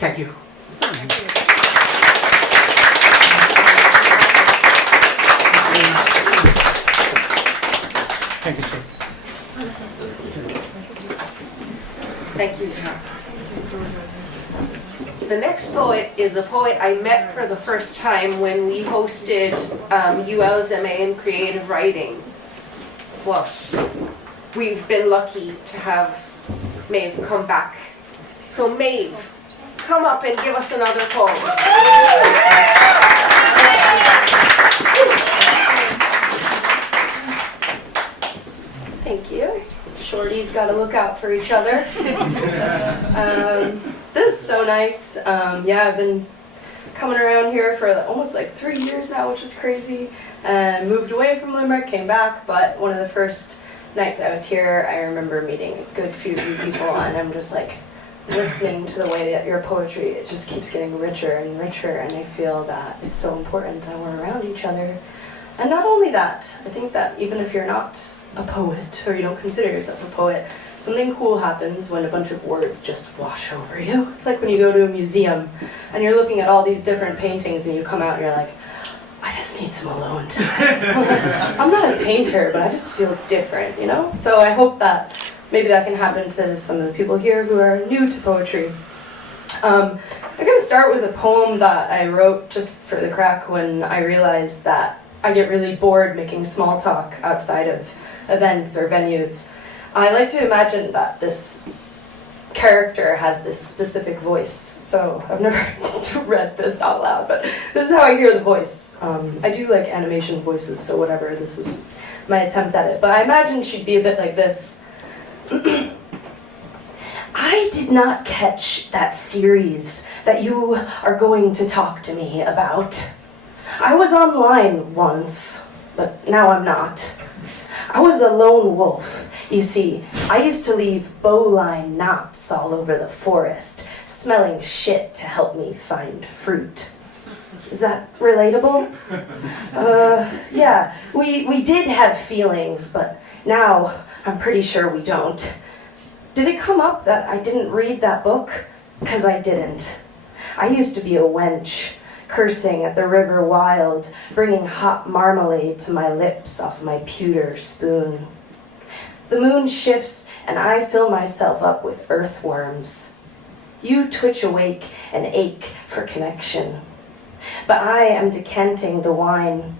Thank you. Thank you, sir. Thank you. The next poet is a poet I met for the first time when we hosted UL's MA in Creative Writing. Well, we've been lucky to have Maeve come back. So Maeve, come up and give us another poem. Thank you. Shorties got to look out for each other. This is so nice. Yeah, I've been coming around here for almost like 3 years now, which is crazy. Moved away from Limerick, came back, but one of the first nights I was here, I remember meeting a good few people, and I'm just like listening to the way that your poetry, it just keeps getting richer and richer, and I feel that it's so important that we're around each other. And not only that, I think that even if you're not a poet, or you don't consider yourself a poet, something cool happens when a bunch of words just wash over you. It's like when you go to a museum and you're looking at all these different paintings and you come out and you're like, I just need some alone time. I'm not a painter, but I just feel different, you know? So I hope that maybe that can happen to some of the people here who are new to poetry. I'm going to start with a poem that I wrote just for the crack when I realized that I get really bored making small talk outside of events or venues. I like to imagine that this character has this specific voice. So I've never read this out loud, but this is how I hear the voice. I do like animation voices, so whatever, this is my attempt at it. But I imagine she'd be a bit like this. I did not catch that series that you are going to talk to me about. I was online once, but now I'm not. I was a lone wolf. You see, I used to leave bowline knots all over the forest, smelling shit to help me find fruit. Is that relatable? Yeah, we did have feelings, but now I'm pretty sure we don't. Did it come up that I didn't read that book? 'Cause I didn't. I used to be a wench, cursing at the river wild, bringing hot marmalade to my lips off my pewter spoon. The moon shifts and I fill myself up with earthworms. You twitch awake and ache for connection. But I am decanting the wine.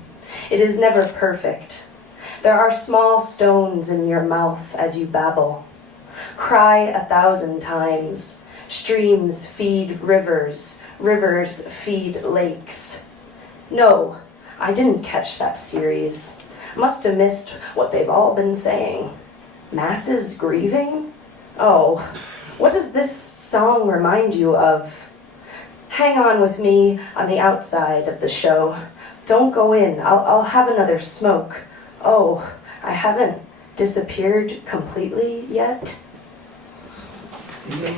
It is never perfect. There are small stones in your mouth as you babble. Cry 1,000 times. Streams feed rivers. Rivers feed lakes. No, I didn't catch that series. Must have missed what they've all been saying. Masses grieving? Oh, what does this song remind you of? Hang on with me on the outside of the show. Don't go in, I'll have another smoke. Oh, I haven't disappeared completely yet. Thank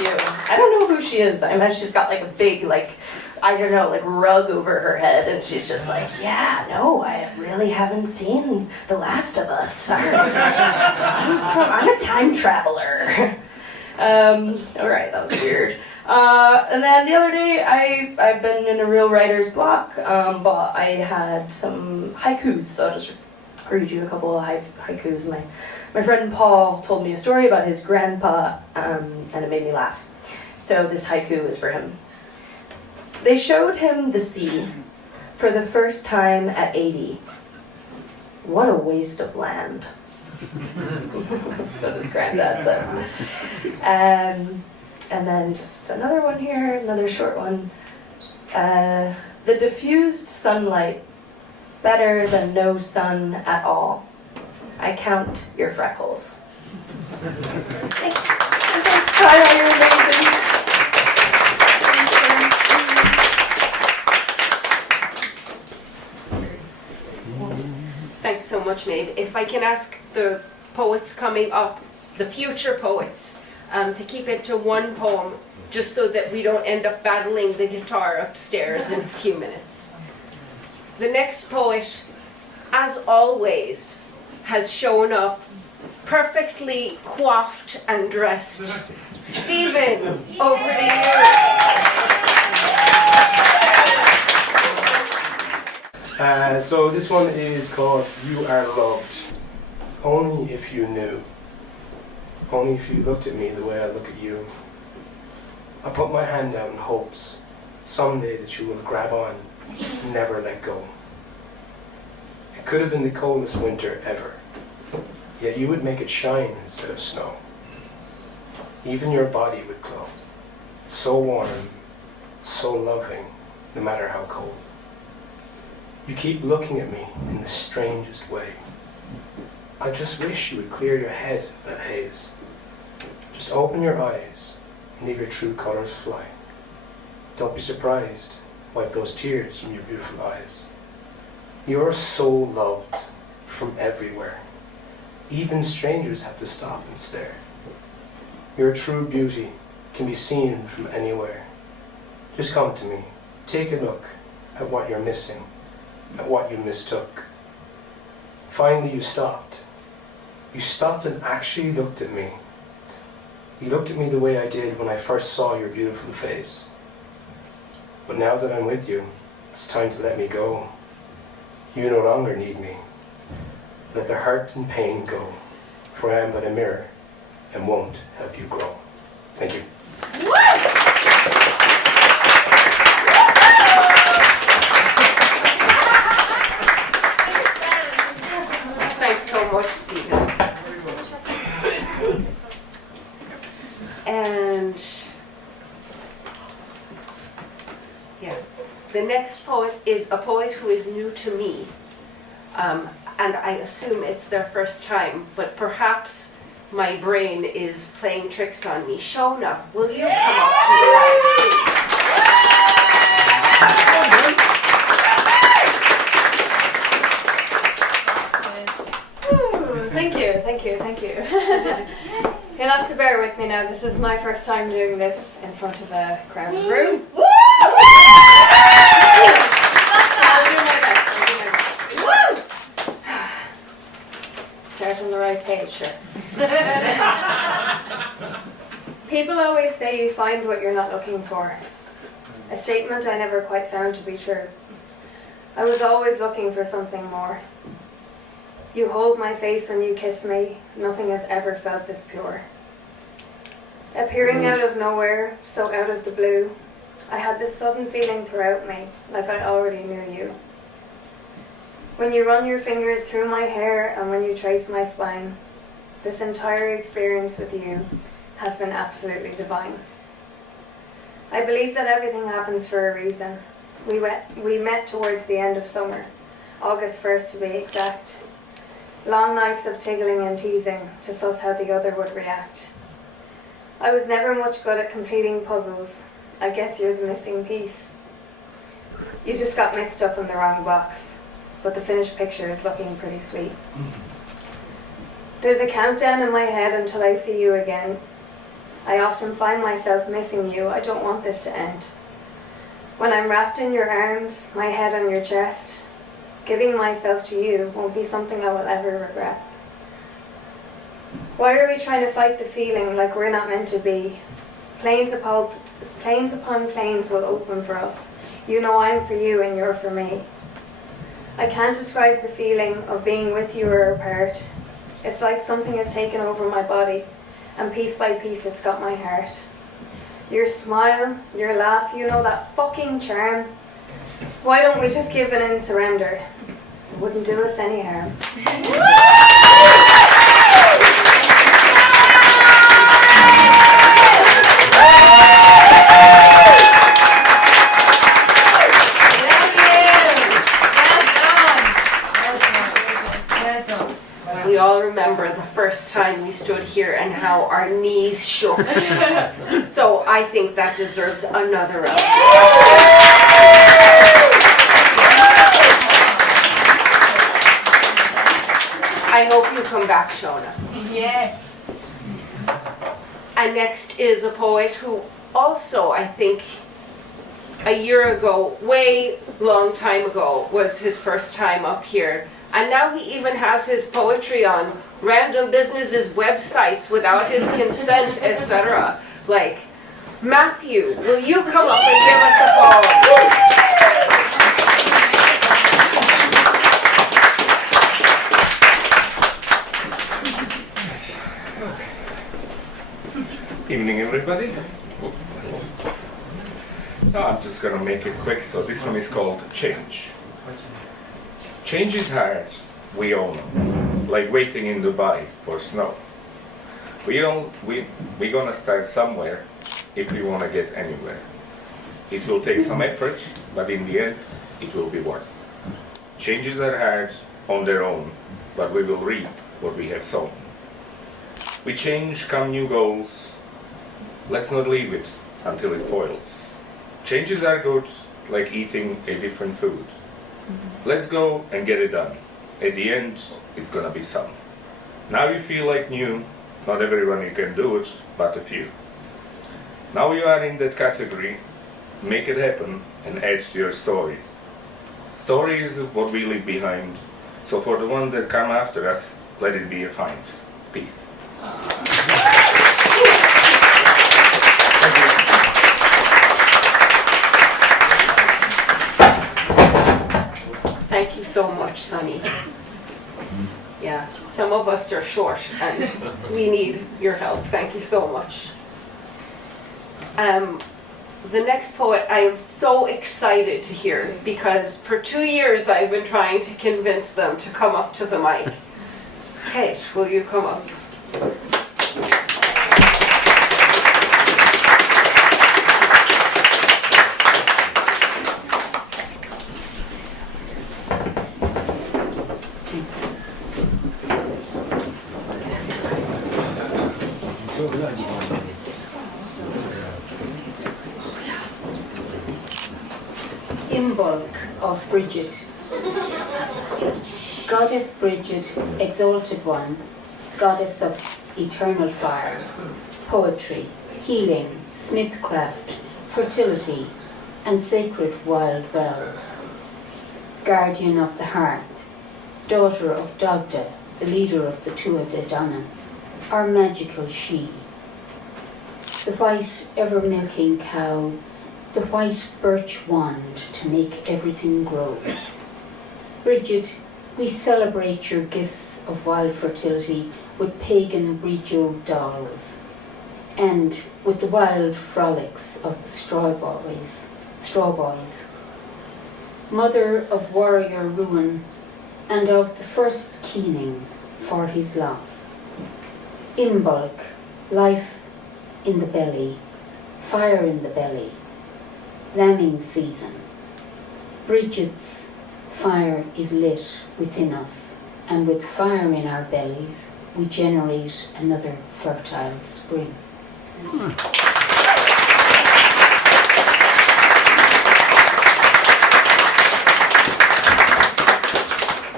you. I don't know who she is, but I imagine she's got like a big, like, I don't know, like rug over her head, and she's just like, yeah, no, I really haven't seen The Last of Us. Sorry. I'm a time traveler. All right, that was weird. And then the other day, I've been in a real writer's block, but I had some haikus, so I'll just read you a couple of haikus. My friend Paul told me a story about his grandpa, and it made me laugh. So this haiku is for him. They showed him the sea for the first time at 80. What a waste of land. That's what his granddad said. And then just another one here, another short one. The diffused sunlight, better than no sun at all. I count your freckles. Thanks. And thanks, Kyle, you're amazing. Thanks so much, Maeve. If I can ask the poets coming up, the future poets, to keep it to one poem, just so that we don't end up battling the guitar upstairs in a few minutes. The next poet, as always, has shown up perfectly coiffed and dressed. Stephen, over to you. So this one is called You Are Loved. Only if you knew. Only if you looked at me the way I look at you. I put my hand out in hopes someday that you will grab on, never let go. It could have been the coldest winter ever, yet you would make it shine instead of snow. Even your body would glow, so warm, so loving, no matter how cold. You keep looking at me in the strangest way. I just wish you would clear your head of that haze. Just open your eyes and leave your true colors fly. Don't be surprised. Wipe those tears from your beautiful eyes. You're so loved from everywhere. Even strangers have to stop and stare. Your true beauty can be seen from anywhere. Just come to me. Take a look at what you're missing, at what you mistook. Finally you stopped. You stopped and actually looked at me. You looked at me the way I did when I first saw your beautiful face. But now that I'm with you, it's time to let me go. You no longer need me. Let the hurt and pain go, for I am but a mirror and won't help you grow. Thank you. Thanks so much, Stephen. And yeah, the next poet is a poet who is new to me. And I assume it's their first time, but perhaps my brain is playing tricks on me. Shona, will you come up to the live? Thank you. You'll have to bear with me now. This is my first time doing this in front of a crowded room. I'll do my best. Start on the right page, sure. People always say you find what you're not looking for. A statement I never quite found to be true. I was always looking for something more. You hold my face when you kiss me. Nothing has ever felt this pure. Appearing out of nowhere, so out of the blue, I had this sudden feeling throughout me, like I already knew you. When you run your fingers through my hair and when you trace my spine, this entire experience with you has been absolutely divine. I believe that everything happens for a reason. We met towards the end of summer, August 1st to be exact. Long nights of tiggling and teasing to suss how the other would react. I was never much good at completing puzzles. I guess you're the missing piece. You just got mixed up in the wrong box, but the finished picture is looking pretty sweet. There's a countdown in my head until I see you again. I often find myself missing you. I don't want this to end. When I'm wrapped in your arms, my head on your chest, giving myself to you won't be something I will ever regret. Why are we trying to fight the feeling like we're not meant to be? Planes upon planes will open for us. You know I'm for you and you're for me. I can't describe the feeling of being with you or apart. It's like something has taken over my body, and piece by piece it's got my heart. Your smile, your laugh, you know that fucking charm. Why don't we just give in and surrender? It wouldn't do us any harm. We all remember the first time we stood here and how our knees shook. So I think that deserves another round. I hope you come back, Shona. Yeah. And next is a poet who also, I think, a year ago, way long time ago, was his first time up here. And now he even has his poetry on random businesses' websites without his consent, etc. Like, Matthew, will you come up and give us a poem? Evening, everybody. No, I'm just gonna make it quick. So this one is called Change. Change is hard, we all know. Like waiting in Dubai for snow. We're gonna start somewhere if we wanna get anywhere. It will take some effort, but in the end, it will be worth it. Changes are hard on their own, but we will reap what we have sown. With change come new goals. Let's not leave it until it foils. Changes are good, like eating a different food. Let's go and get it done. At the end, it's gonna be some. Now you feel like new. Not everyone you can do it, but a few. Now you are in that category. Make it happen and add to your story. Story is what we leave behind. So for the ones that come after us, let it be a find. Peace. Thank you so much, Sonny. Yeah, some of us are short and we need your help. Thank you so much. The next poet I am so excited to hear because for 2 years I've been trying to convince them to come up to the mic. Kate, will you come up? Imbolc of Bridget. Goddess Bridget, exalted one, goddess of eternal fire, poetry, healing, smithcraft, fertility, and sacred wild wells. Guardian of the hearth, daughter of Dagda, the leader of the Tuatha De Danann, our magical she. The white, ever-milking cow, the white birch wand to make everything grow. Bridget, we celebrate your gifts of wild fertility with pagan breech-yoked dolls, and with the wild frolics of the straw boys. Mother of warrior ruin, and of the first keening for his loss. Imbolc, life in the belly, fire in the belly, lambing season, Bridget's fire is lit within us, and with fire in our bellies, we generate another fertile spring.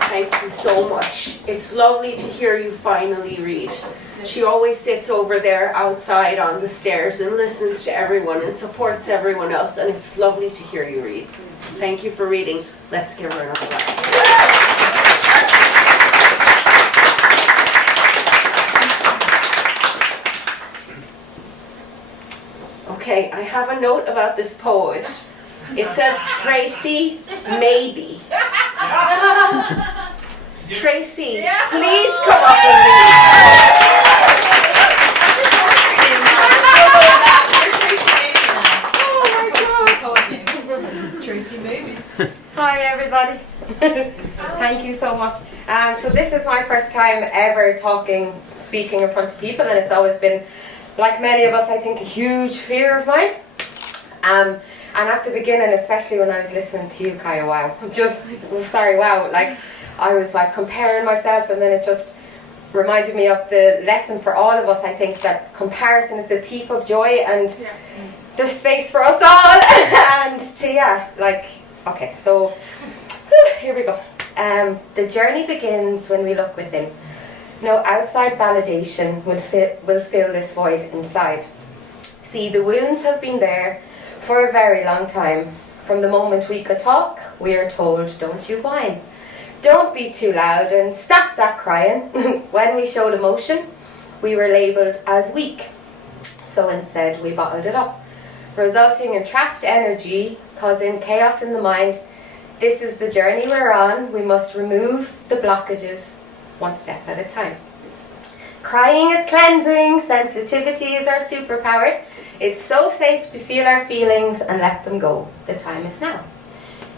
Thank you so much. It's lovely to hear you finally read. She always sits over there outside on the stairs and listens to everyone and supports everyone else, and it's lovely to hear you read. Thank you for reading. Let's give her another round. Okay, I have a note about this poet. It says, Tracy, maybe. Tracy, please come up and read. Tracy, maybe. Hi everybody. Thank you so much. So this is my first time ever speaking in front of people, and it's always been, like many of us, I think, a huge fear of mine. And at the beginning, especially when I was listening to you, Kaya, like I was like comparing myself, and then it just reminded me of the lesson for all of us. I think that comparison is the thief of joy, and there's space for us all. And okay, so here we go. The journey begins when we look within. No outside validation will fill this void inside. See, the wounds have been there for a very long time. From the moment we could talk, we are told, don't you whine. Don't be too loud and stop that crying. When we showed emotion, we were labelled as weak. So instead, we bottled it up, resulting in trapped energy, causing chaos in the mind. This is the journey we're on. We must remove the blockages one step at a time. Crying is cleansing. Sensitivity is our superpower. It's so safe to feel our feelings and let them go. The time is now.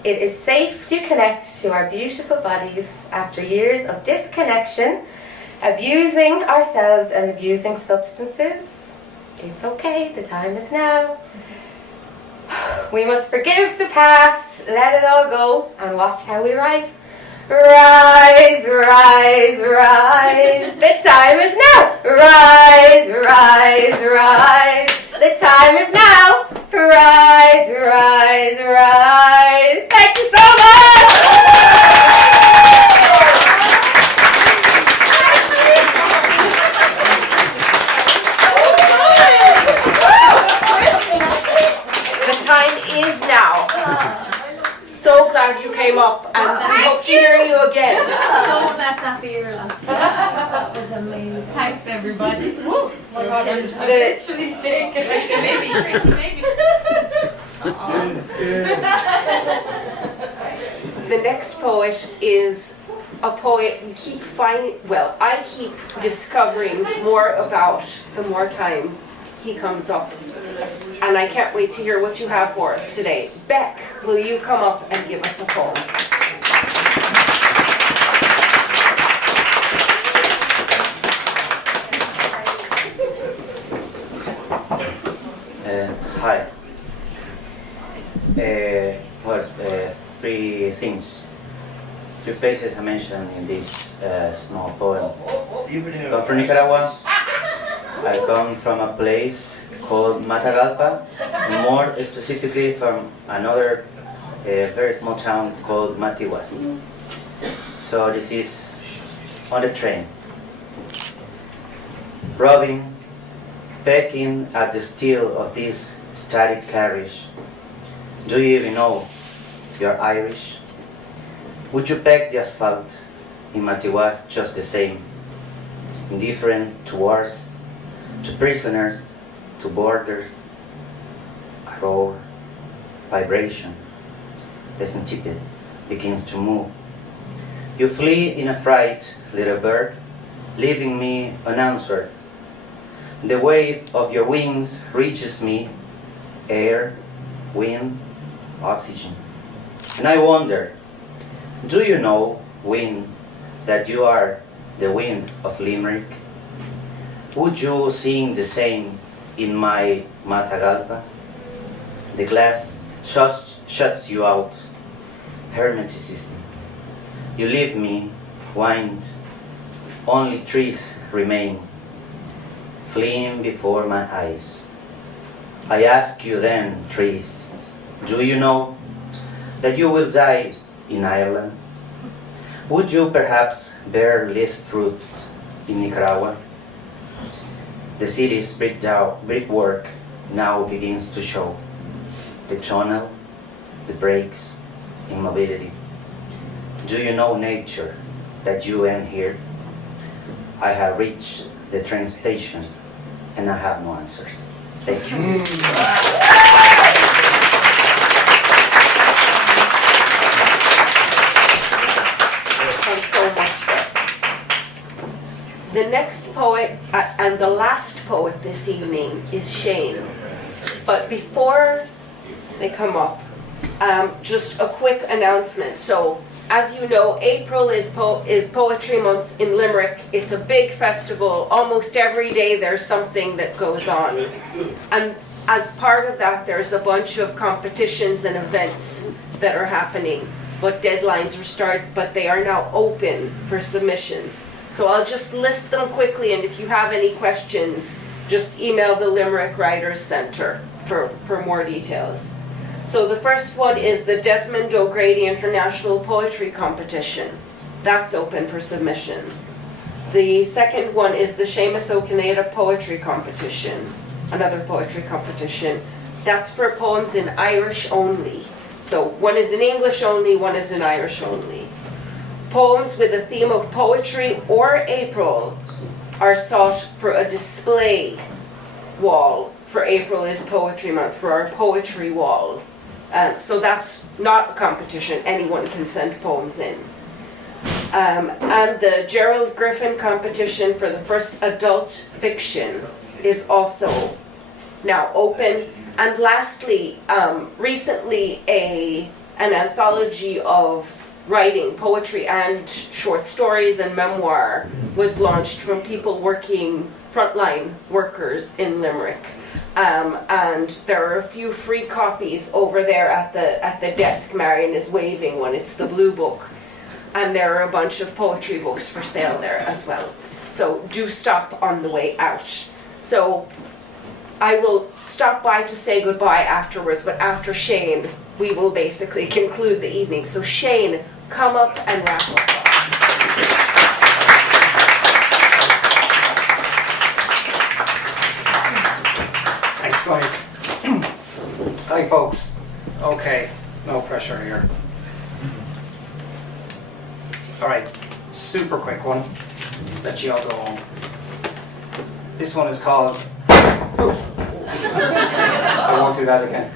It is safe to connect to our beautiful bodies after years of disconnection, abusing ourselves and abusing substances. It's okay, the time is now. We must forgive the past, let it all go, and watch how we rise. Rise, rise, rise. The time is now. Rise, rise, rise. The time is now. Rise, rise, rise. Thank you so The time is now. So glad you came up, and we hope to hear you again. Don't let that be your last. That was amazing. Thanks, everybody. Woo. I'm literally shaking. Tracy, maybe. Tracy, maybe. The next poet is a poet we keep I keep discovering more about the more times he comes up. And I can't wait to hear what you have for us today. Beck, will you come up and give us a poem? Hi. Three things. Three places I mentioned in this small poem. I come from Nicaragua. I come from a place called Matagalpa, more specifically from another very small town called Matiwas. So this is on the train. Robbing, pecking at the steel of this static carriage. Do you even know you're Irish? Would you peck the asphalt in Matiwas just the same? Indifferent to wars, to prisoners, to borders, a roar, vibration. The centipede begins to move. You flee in a fright, little bird, leaving me unanswered. The wave of your wings reaches me, air, wind, oxygen. And I wonder, do you know, wind, that you are the wind of Limerick? Would you sing the same in my Matagalpa? The glass shuts you out. hermeticism. You leave me wind, only trees remain, fleeing before my eyes. I ask you then, trees, do you know that you will die in Ireland? Would you perhaps bear least fruits in Nicaragua? The city's brickwork now begins to show the tunnel, the breaks in mobility. Do you know, nature, that you end here? I have reached the train station and I have no answers. Thank you. Thanks so much. The next poet and the last poet this evening is Shane. But before they come up, just a quick announcement. So, as you know, April is Poetry Month in Limerick. It's a big festival. Almost every day there's something that goes on. And as part of that, there's a bunch of competitions and events that are happening. But deadlines are started, but they are now open for submissions. So I'll just list them quickly, and if you have any questions, just email the Limerick Writers Centre for more details. So the first one is the Desmond O'Grady International Poetry Competition. That's open for submission. The second one is the Seamus O'Cinneide Poetry Competition, another poetry competition. That's for poems in Irish only. So one is in English only, one is in Irish only. Poems with a theme of poetry or April are sought for a display wall for April is Poetry Month, for our poetry wall. So that's not a competition, anyone can send poems in. And the Gerald Griffin competition for the first adult fiction is also now open. And lastly, recently an anthology of writing, poetry and short stories and memoir was launched from people working, frontline workers in Limerick. And there are a few free copies over there at the desk. Marion is waving one, it's the blue book. And there are a bunch of poetry books for sale there as well. So do stop on the way out. So I will stop by to say goodbye afterwards, but after Shane, we will basically conclude the evening. So Shane, come up and wrap us up. Excellent. Hi folks. Okay, no pressure here. Alright, super quick one. Let you all go home. This one is called... I won't do that again.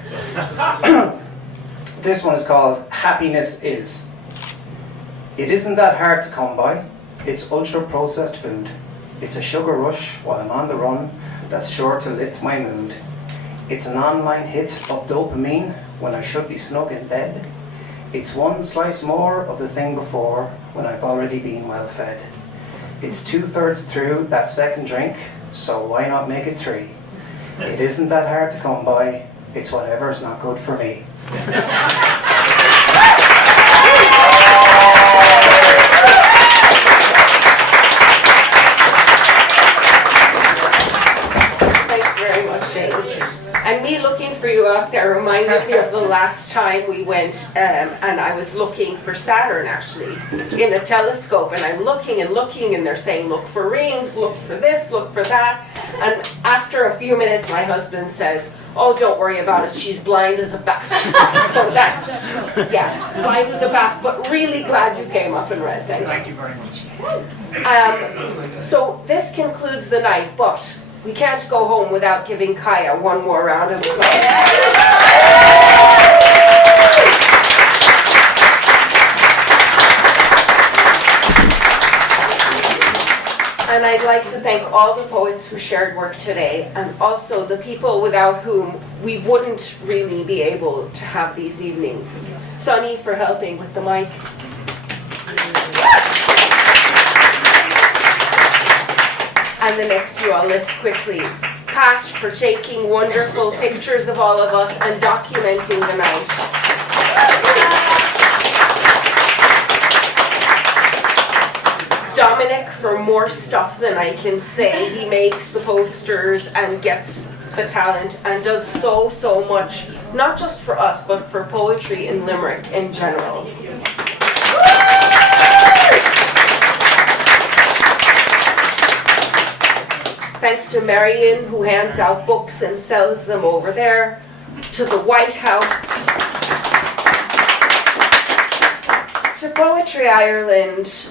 This one is called Happiness Is. It isn't that hard to come by. It's ultra-processed food. It's a sugar rush while I'm on the run that's sure to lift my mood. It's an online hit of dopamine when I should be snug in bed. It's one slice more of the thing before when I've already been well fed. It's 2/3 through that second drink, so why not make it 3? It isn't that hard to come by. It's whatever's not good for me. Thanks very much, Shane. And me looking for you out there reminded me of the last time we went, and I was looking for Saturn actually in a telescope, and I'm looking and looking, and they're saying look for rings, look for this, look for that, and after a few minutes my husband says, oh, don't worry about it, she's blind as a bat. So that's, yeah, blind as a bat, but really glad you came up and read that. Thank you very much. So this concludes the night, but we can't go home without giving Kaya one more round of applause. And I'd like to thank all the poets who shared work today, and also the people without whom we wouldn't really be able to have these evenings. Sonny for helping with the mic. And the next few I'll list quickly. Pat for taking wonderful pictures of all of us and documenting them out. Dominic for more stuff than I can say. He makes the posters and gets the talent and does so much, not just for us, but for poetry in Limerick in general. Thanks to Marion, who hands out books and sells them over there, to the White House, to Poetry Ireland,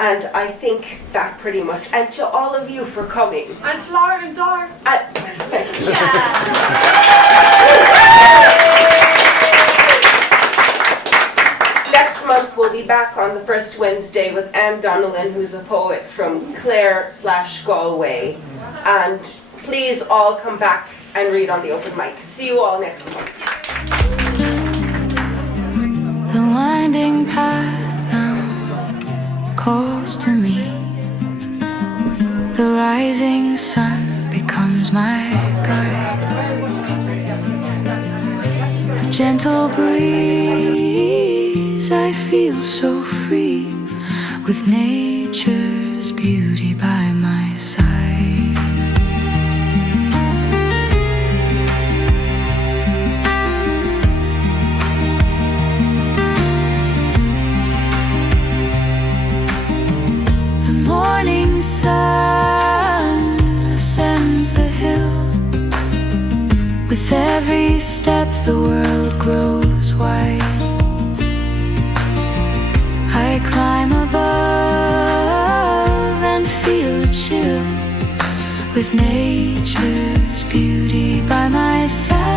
and I think that pretty much, and to all of you for coming. And to Laura and Dar. Next month we'll be back on the first Wednesday with Anne Donnellan, who's a poet from Clare/Galway. And please all come back and read on the open mic. See you all next month. The winding path now calls to me. The rising sun becomes my guide. A gentle breeze, I feel so free, with nature's beauty by my side. The morning sun ascends the hill. With every step the world grows wide. I climb above and feel a chill, with nature's beauty by my side.